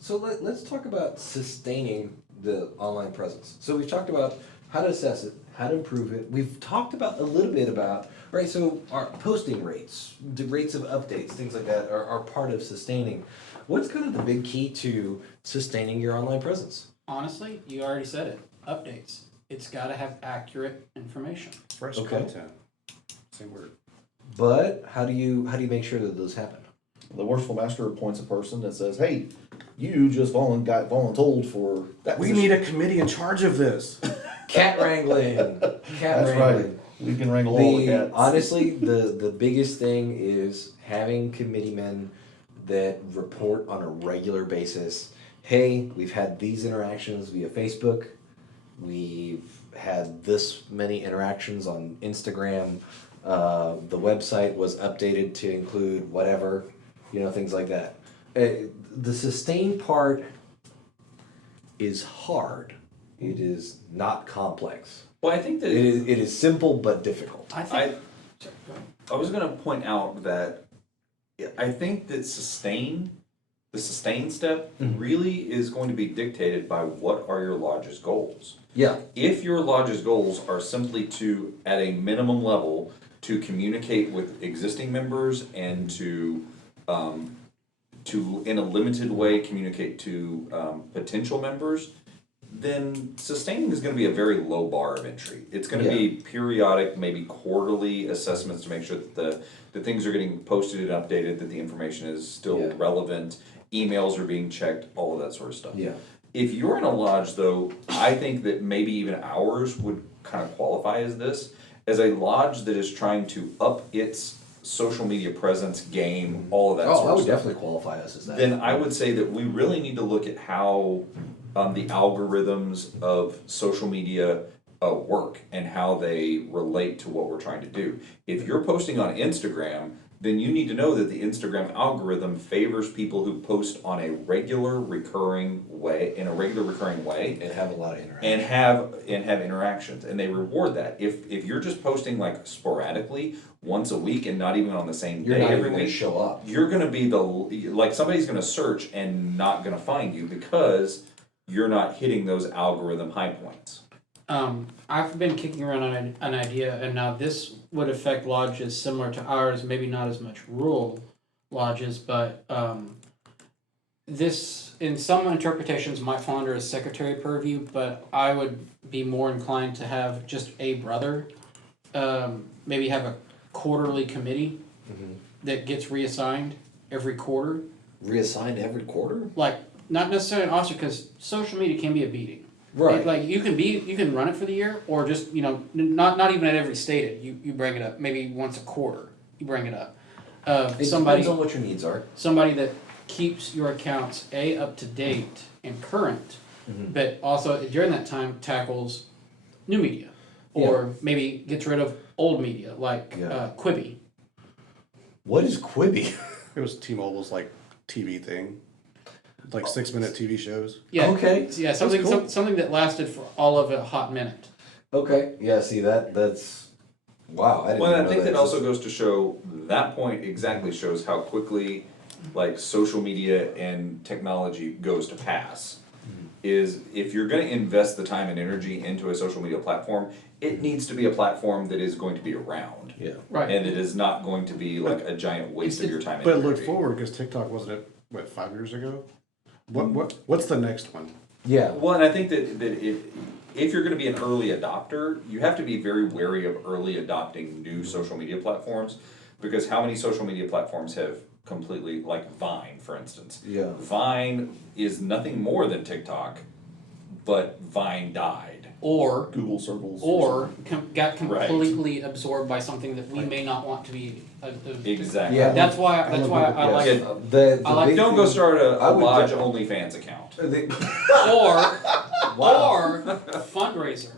So let's talk about sustaining the online presence. So we've talked about how to assess it, how to improve it. We've talked about a little bit about, right, so our posting rates, the rates of updates, things like that are part of sustaining. What's kind of the big key to sustaining your online presence? Honestly, you already said it. Updates. It's got to have accurate information. Fresh Okay. content. Same word. But how do you make sure that those happen? The worshipful master appoints a person that says, hey, you just got voluntold for that. We position. need a committee in charge of this. Cat wrangling. Cat That's wrangling. right. We can wrangle all the cats. Honestly, the biggest thing is having committee men that report on a regular basis. Hey, we've had these interactions via Facebook. We've had this many interactions on Instagram. The website was updated to include whatever, things like that. The sustain part is hard. It is not complex. Well, I think that It is simple but difficult. I think. I was going to point out that I think that the sustain step really is going to be dictated by what are your lodge's goals. Yeah. If your lodge's goals are simply to, at a minimum level, to communicate with existing members and to in a limited way communicate to potential members, then sustaining is going to be a very low bar of entry. It's going to be periodic, maybe quarterly assessments to make sure that the things are getting posted and updated, that the information is still relevant, emails are being checked, all of that sort of stuff. Yeah. If you're in a lodge, though, I think that maybe even ours would kind of qualify as this, as a lodge that is trying to up its social media presence, game, all of that sort of stuff. I would definitely qualify us as that. Then I would say that we really need to look at how the algorithms of social media work and how they relate to what we're trying to do. If you're posting on Instagram, then you need to know that the Instagram algorithm favors people who post on a regular recurring way, and have a lot of interaction. and have interactions, and they reward that. If you're just posting like sporadically once a week and not even on the same You're day not every even going to week, show up. you're going to be somebody's going to search and not going to find you because you're not hitting those algorithm high points. I've been kicking around an idea, and now this would affect lodges similar to ours, maybe not as much rural lodges, but this, in some interpretations, might fall under a secretary purview, but I would be more inclined to have just a brother, maybe have a quarterly committee that gets reassigned every quarter. Reassigned every quarter? Like, not necessarily an officer, because social media can be a beating. Right. Like you can run it for the year, or just not even at every stated. You bring it up maybe once a quarter. You bring it up. It depends on what your needs are. Somebody that keeps your accounts up to date and current, but also during that time tackles new media, or maybe gets rid of old media like Quibi. What is Quibi? It was T-Mobile's like TV thing, like 6-minute TV shows. Yeah. Okay. Yeah. Something cool. something that lasted for all of a hot minute. Okay. Yeah. See that's wow. I didn't Well, know I think that existed. also goes to show that point exactly shows how quickly like social media and technology goes to pass. Is if you're going to invest the time and energy into a social media platform, it needs to be a platform that is going to be around. Yeah. Right. And it is not going to be like a giant waste of your time and But energy. look forward, because TikTok wasn't it 5 years ago? What's the next one? Yeah. Well, and I think that if you're going to be an early adopter, you have to be very wary of early adopting new social media platforms, because how many social media platforms have completely, like Vine, for instance. Yeah. Vine is nothing more than TikTok, but Vine died. Or Google circles. or got completely absorbed by something that we may not want to be. Exactly. Yeah. That's why I like. Yeah. The I like- big Don't go thing- start I a would Lodge def- OnlyFans account. Or fundraiser.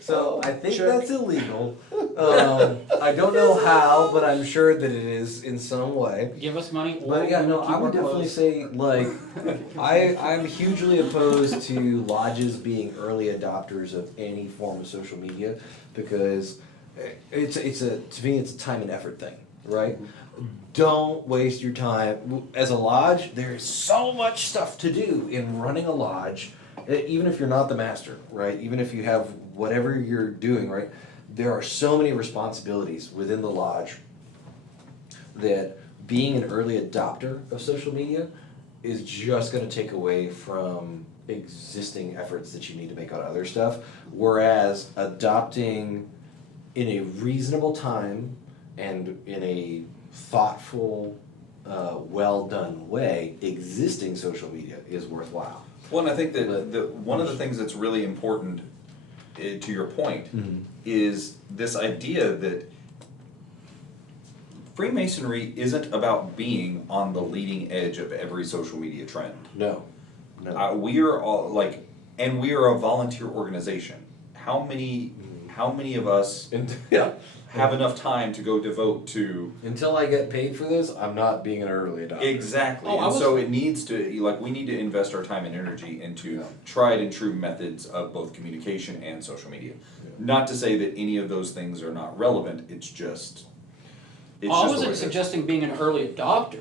So I think that's illegal. I don't know how, but I'm sure that it is in some way. Give us money. Or But yeah, we no, will keep I would our definitely clothes. say like I'm hugely opposed to lodges being early adopters of any form of social media, because to me it's a time and effort thing, right? Don't waste your time. As a lodge, there's so much stuff to do in running a lodge, even if you're not the master, right? Even if you have whatever you're doing, right? There are so many responsibilities within the lodge that being an early adopter of social media is just going to take away from existing efforts that you need to make on other stuff. Whereas adopting in a reasonable time and in a thoughtful well done way, existing social media is worthwhile. Well, and I think that one of the things that's really important, to your point, is this idea that Freemasonry isn't about being on the leading edge of every social media trend. No. We are all like, and we are a volunteer organization. How many of us Yeah. have enough time to go devote to Until I get paid for this, I'm not being an early adopter. exactly? Oh, I And was- so it needs to, like, we need to invest our time and energy into tried and true methods of both communication and social media. Not to say that any of those things are not relevant. It's just. I the way wasn't it is. suggesting being an early adopter,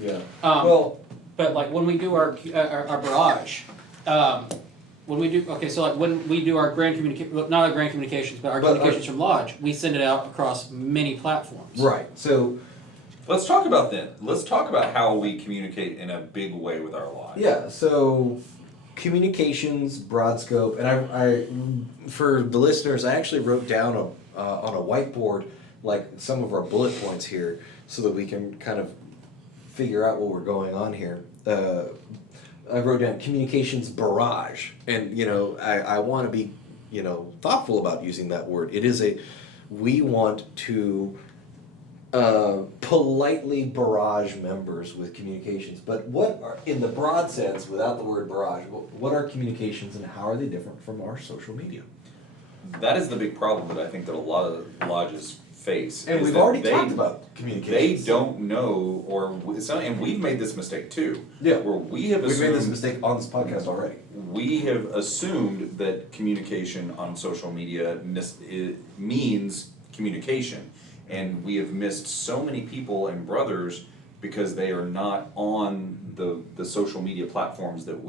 Yeah. well, but like when we do our barrage, when we do, okay, so like when we do our not our grand communications, but our communications from Lodge, we send it out across many platforms. Right. So Let's talk about that. Let's talk about how we communicate in a big way with our lives. yeah. So communications, broad scope, and I for the listeners, I actually wrote down on a whiteboard like some of our bullet points here, so that we can kind of figure out what we're going on here. I wrote down communications barrage, and I want to be thoughtful about using that word. It is we want to politely barrage members with communications, but what are, in the broad sense, without the word barrage, what are communications and how are they different from our social media? That is the big problem that I think that a lot of lodges face. And is we've that already they- talked about They communications. don't know, and we've made this mistake too. Yeah. Where we have We've made this assumed, mistake on this podcast already. we have assumed that communication on social media means communication. And we have missed so many people and brothers because they are not on the social media platforms that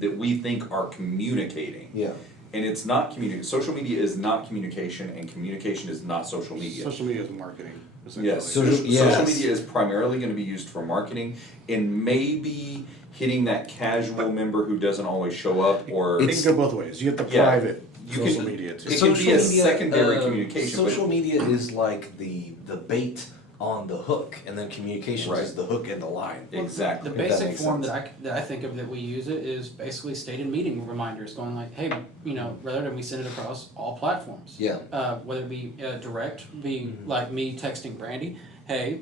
that we think are communicating. Yeah. And it's not social media is not communication, and communication is not social media. Social media is marketing, essentially. Yes, social media is primarily going to be used for marketing and maybe hitting that casual member who doesn't always show up, or It can go both ways. You get the Yeah. private You social can- media too. it can be a secondary communication, but- Social media is like the bait on the hook, and then communications Right. is the hook and the line. exactly. The If that basic makes form sense. that I think of that we use it is basically stated meeting reminders, going like, hey, rather than we send it across all platforms. Yeah. Whether it be direct, like me texting Brandy, hey,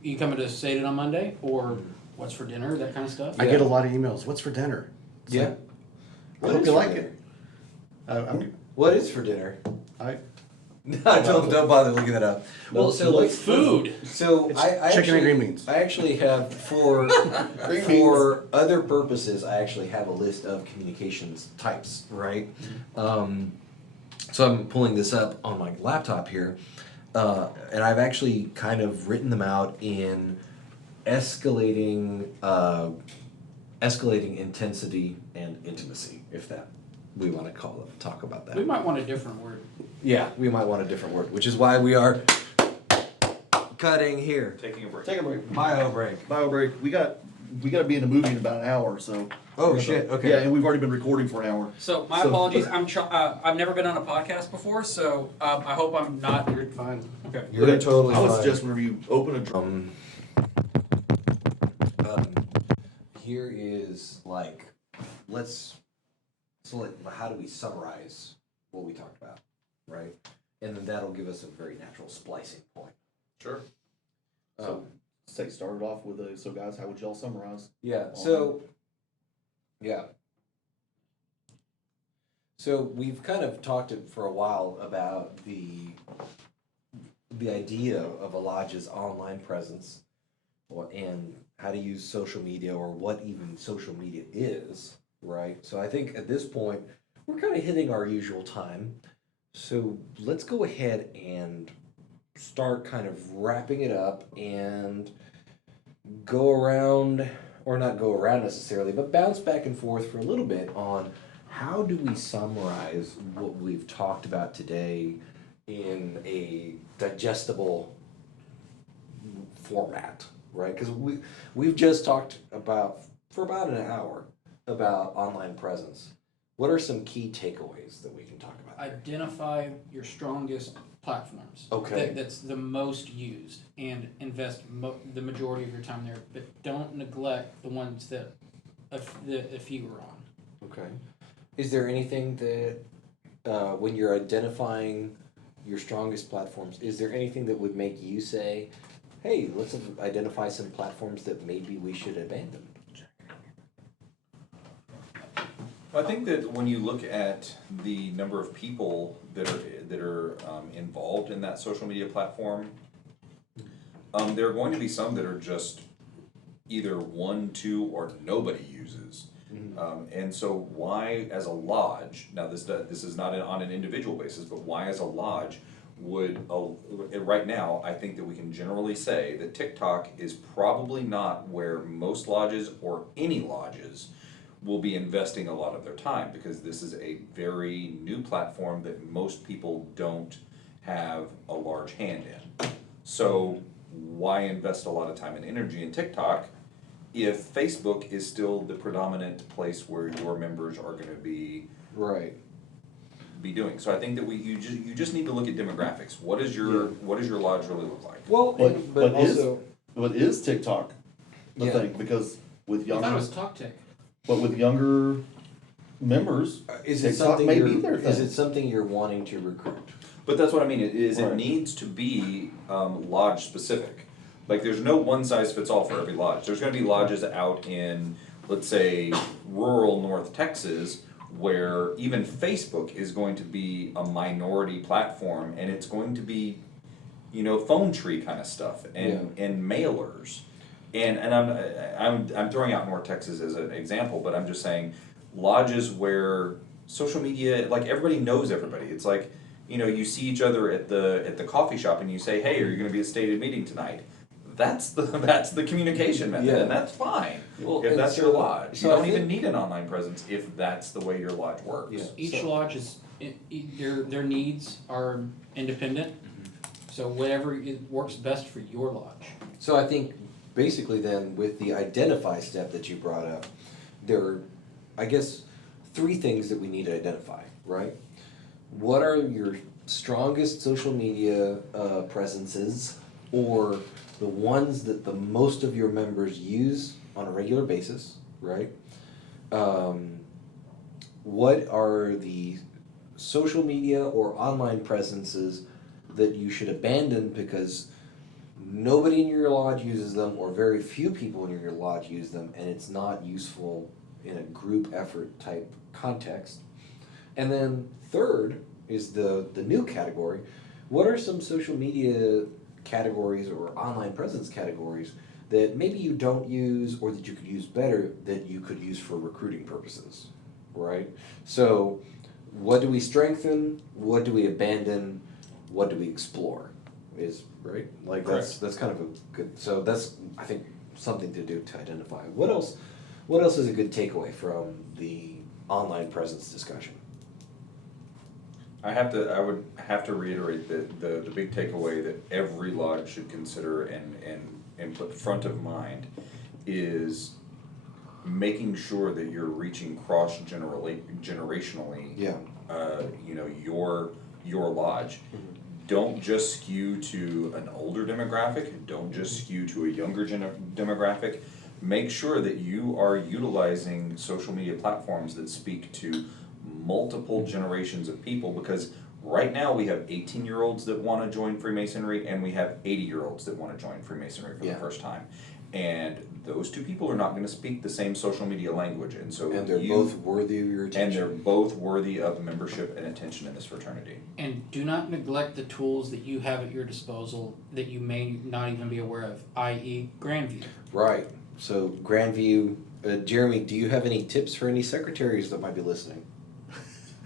you coming to Stated on Monday, or what's for dinner, that kind of stuff. I get a lot of emails. What's for dinner? It's Yeah. like, I What hope is you for like dinner? it. What is for dinner? I don't bother looking that up. Well, so like food. So It's I chicken actually, and green beans. I actually have for other purposes. I actually have a list of communications types, right? So I'm pulling this up on my laptop here, and I've actually kind of written them out in escalating intensity and intimacy, if that we want to talk about that. We might want a different word. Yeah, we might want a different word, which is why we are cutting here. Taking a break. Take a break. Bio break. Bio break. We got to be in the movie in about an hour, so. Oh, shit, okay. Yeah, and we've already been recording for an hour. So my apologies. I've never been on a podcast before, so I hope I'm not. You're fine. Okay. You're totally I would fine. suggest whenever you open a drum. Here is like, how do we summarize what we talked about, right? And then that'll give us a very natural splicing point. Sure. So, say started off with so guys, how would y'all summarize? Yeah. So we've kind of talked for a while about the idea of a lodge's online presence, and how to use social media, or what even social media is, right? So I think at this point we're kind of hitting our usual time. So let's go ahead and start kind of wrapping it up and go around, or not go around necessarily, but bounce back and forth for a little bit on how do we summarize what we've talked about today in a digestible format, right? Because we've just talked about, for about an hour, about online presence. What are some key takeaways that we can talk about? Identify your strongest platforms. Okay. That's the most used, and invest the majority of your time there. But don't neglect the ones that a few are on. Okay. Is there anything that, when you're identifying your strongest platforms, is there anything that would make you say, hey, let's identify some platforms that maybe we should abandon? I think that when you look at the number of people that are involved in that social media platform, there are going to be some that are just either one, two, or nobody uses. And so why as a lodge, now this is not on an individual basis, but why as a lodge would, right now, I think that we can generally say that TikTok is probably not where most lodges or any lodges will be investing a lot of their time, because this is a very new platform that most people don't have a large hand in. So why invest a lot of time and energy in TikTok if Facebook is still the predominant place where your members are going to be Right. doing? So I think that you just need to look at demographics. What is your lodge really look like? Well, But also, is TikTok the Yeah. thing? Because with I thought it younger, was TalkTick. but with younger members, is it TikTok something may be their is thing. it something you're wanting to recruit? But that's what I mean, it Right. needs to be lodge specific. Like, there's no one size fits all for every lodge. There's gonna be lodges out in, let's say, rural North Texas, where even Facebook is going to be a minority platform, and it's going to be, phone tree kind of stuff, and mailers. And I'm throwing out North Texas as an example, but I'm just saying, lodges where social media, like, everybody knows everybody. It's like, you see each other at the coffee shop and you say, hey, are you gonna be at stated meeting tonight? That's the communication method, Yeah. and that's fine. Well, If and that's so- your lodge, so you I don't even think- need an online presence if that's the way your lodge works. Yeah. Each So- lodge is their needs are independent. So whatever works best for your lodge. So I think basically then with the identify step that you brought up, there are, I guess, three things that we need to identify, right? What are your strongest social media presences, or the ones that the most of your members use on a regular basis, right? What are the social media or online presences that you should abandon because nobody in your lodge uses them, or very few people in your lodge use them, and it's not useful in a group effort type context? And then third is the new category. What are some social media categories or online presence categories that maybe you don't use, or that you could use better, that you could use for recruiting purposes, right? So what do we strengthen? What do we abandon? What do we explore? Is right? Like that's kind of a good, so that's, I think, something to do to identify. What else is a good takeaway from the online presence discussion? I would have to reiterate that the big takeaway that every lodge should consider and put front of mind is making sure that you're reaching generationally. Yeah. Your lodge. Don't just skew to an older demographic. Don't just skew to a younger demographic. Make sure that you are utilizing social media platforms that speak to multiple generations of people, because right now we have 18-year-olds that want to join Freemasonry, and we have 80-year-olds that want to join Freemasonry for the first time. And those two people are not going to speak the same social media language, and so And they're both worthy of your attention. and they're both worthy of membership and attention in this fraternity. And do not neglect the tools that you have at your disposal that you may not even be aware of, i.e. Grandview. Right. So Grandview, Jeremy, do you have any tips for any secretaries that might be listening?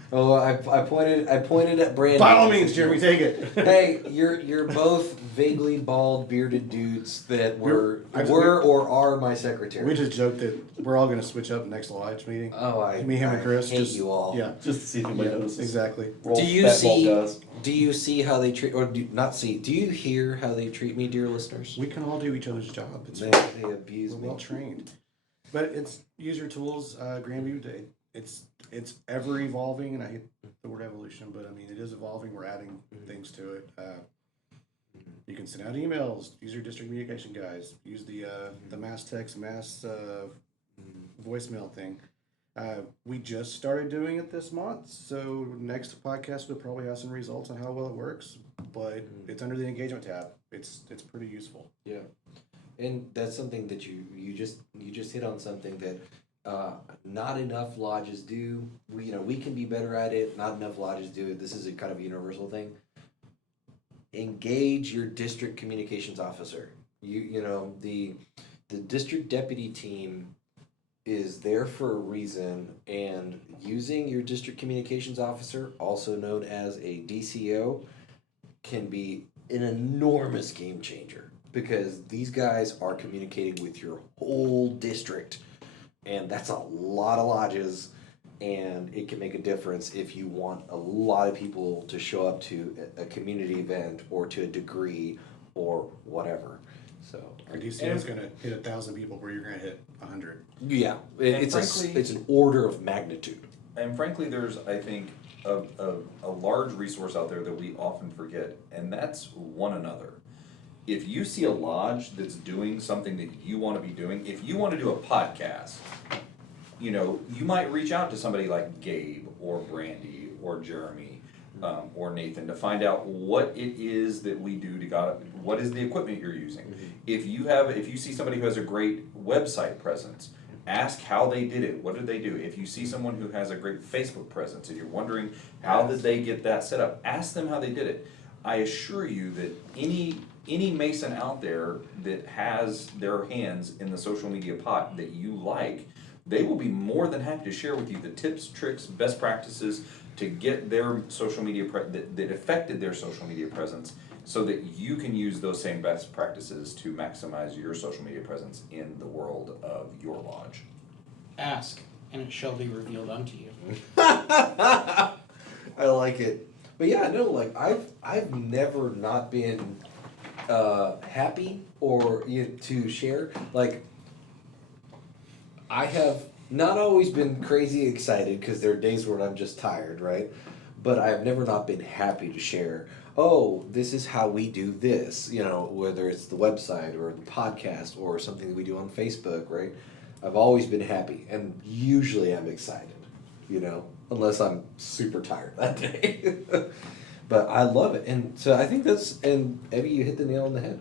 Oh, I pointed at Brandon. By all means, Jeremy, take it. Hey, you're both vaguely bald, bearded dudes that were I just- or are my secretaries. We just joked that we're all gonna switch up next lodge meeting. Oh, Me, him, and Chris. hate you all. Yeah, Just to see if anybody yeah, notices. exactly. We're all Do you fat, bald see? guys. Do you see how they treat, or do not see? Do you hear how they treat me, dear listeners? We can all do each other's job. It's They abuse we're me. well trained. But it's use your tools, Grandview. it's ever evolving, and I hate the word evolution, but I mean it is evolving. We're adding things to it. You can send out emails. Use your district communication guys. Use the mass text, mass voicemail thing. We just started doing it this month, so next podcast we'll probably have some results on how well it works. But it's under the engagement tab. It's pretty useful. Yeah, and that's something that you just hit on something that not enough lodges do. We can be better at it. Not enough lodges do it. This is a kind of universal thing. Engage your district communications officer. The district deputy team is there for a reason, and using your district communications officer, also known as a DCO, can be an enormous game changer, because these guys are communicating with your whole district, and that's a lot of lodges, and it can make a difference if you want a lot of people to show up to a community event or to a degree or whatever. So Our DCO is going to hit 1,000 people where you're going to hit 100. yeah, And frankly- it's an order of magnitude. And frankly, there's, I think, a large resource out there that we often forget, and that's one another. If you see a lodge that's doing something that you want to be doing, if you want to do a podcast, you might reach out to somebody like Gabe or Brandy or Jeremy or Nathan to find out what it is that we do what is the equipment you're using. If you see somebody who has a great website presence, ask how they did it. What did they do? If you see someone who has a great Facebook presence and you're wondering how did they get that set up, ask them how they did it. I assure you that any Mason out there that has their hands in the social media pot that you like, they will be more than happy to share with you the tips, tricks, best practices to get their social media that affected their social media presence, so that you can use those same best practices to maximize your social media presence in the world of your lodge. Ask, and it shall be revealed unto you. I like it. But yeah, no, like I've never not been happy or to share. Like, I have not always been crazy excited, because there are days when I'm just tired, right? But I have never not been happy to share. Oh, this is how we do this, whether it's the website or the podcast or something that we do on Facebook, right? I've always been happy, and usually I'm excited, unless I'm super tired that day. But I love it, and so I think and Evie, you hit the nail on the head.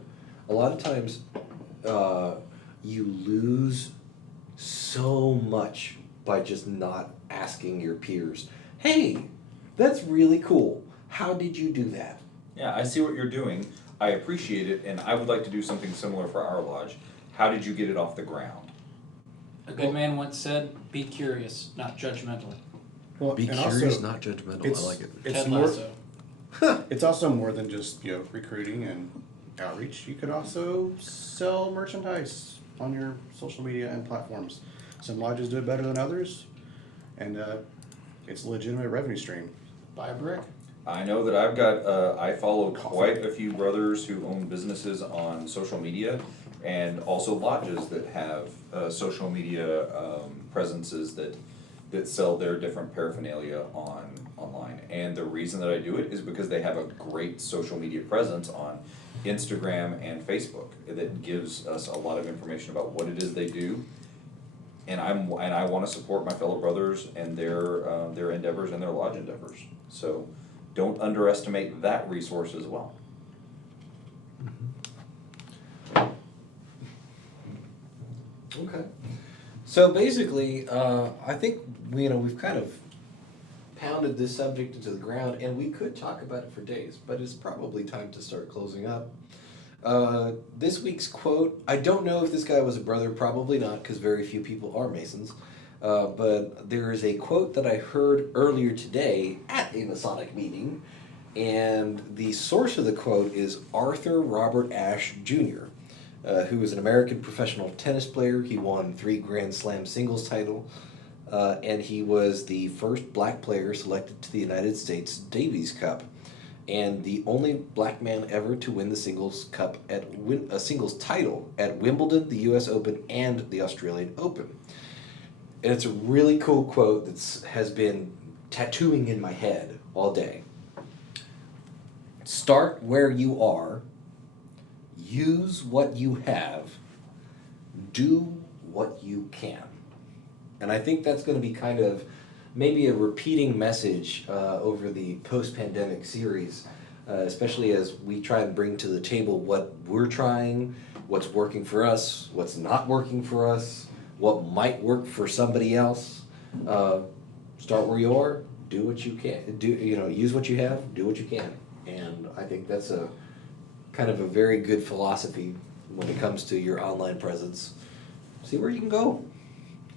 A lot of times, you lose so much by just not asking your peers, hey, that's really cool. How did you do that? Yeah, I see what you're doing. I appreciate it, and I would like to do something similar for our lodge. How did you get it off the ground? A good man once said, "Be curious, not judgmental." Well, Be and curious, also, not judgmental. it's- I like it. It's Ted more. Lasso. It's also more than just recruiting and outreach. You could also sell merchandise on your social media and platforms. Some lodges do it better than others, and it's a legitimate revenue stream. Buy a brick. I know that I've got, I follow quite a few brothers who own businesses on social media, and also lodges that have social media presences that sell their different paraphernalia online. And the reason that I do it is because they have a great social media presence on Instagram and Facebook that gives us a lot of information about what it is they do. And I want to support my fellow brothers and their endeavors and their lodge endeavors. So don't underestimate that resource as well. Okay. So basically, I think we've kind of pounded this subject into the ground, and we could talk about it for days, but it's probably time to start closing up. This week's quote, I don't know if this guy was a brother, probably not, because very few people are Masons, but there is a quote that I heard earlier today at a Masonic meeting, and the source of the quote is Arthur Robert Ashe Jr., who is an American professional tennis player. He won 3 Grand Slam singles titles, and he was the first black player selected to the United States Davis Cup, and the only black man ever to win the singles cup a singles title at Wimbledon, the U.S. Open, and the Australian Open. And it's a really cool quote that has been tattooing in my head all day. Start where you are, use what you have, do what you can. And I think that's going to be kind of maybe a repeating message over the post-pandemic series, especially as we try and bring to the table what we're trying, what's working for us, what's not working for us, what might work for somebody else. Start where you are, do what you can, use what you have, do what you can. And I think that's a kind of a very good philosophy when it comes to your online presence. See where you can go.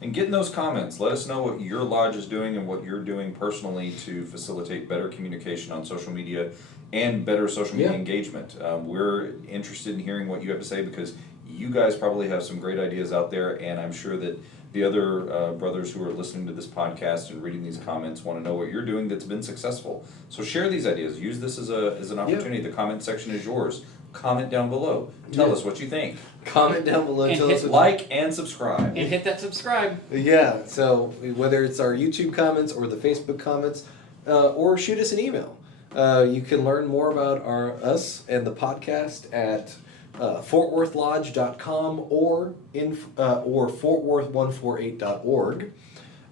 And get in those comments. Let us know what your lodge is doing and what you're doing personally to facilitate better communication on social media and better social media engagement. We're interested in hearing what you have to say because you guys probably have some great ideas out there, and I'm sure that the other brothers who are listening to this podcast and reading these comments want to know what you're doing that's been successful. So share these ideas. Use this as an opportunity. The comment section is yours. Comment down below. Tell us what you think. Comment down below. And Tell hit us what Like and subscribe. And hit that subscribe. Yeah, so whether it's our YouTube comments or the Facebook comments, or shoot us an email. You can learn more about us and the podcast at fortworthlodge.com or fortworth148.org.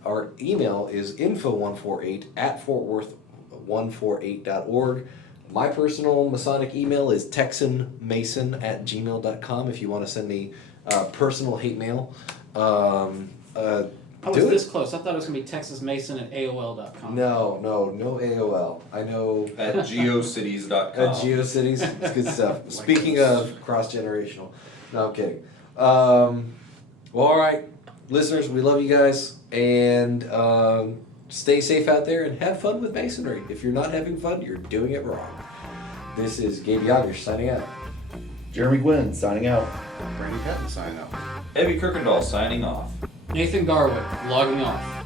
Our email is info148@fortworth148.org. My personal Masonic email is texanmason@gmail.com if you want to send me personal hate mail. I was Do this it. close. I thought it was going to be texasmason@aol.com. No AOL. I know At geocities.com. at GeoCities. It's good stuff. Speaking of cross-generational. No, I'm kidding. Well, all right. Listeners, we love you guys. And stay safe out there and have fun with Masonry. If you're not having fun, you're doing it wrong. This is Gabe Yoggers signing out. Jeremy Gwynn signing out. Randy Patton signing out. Evie Kirkendall signing off. Nathan Garwood logging off.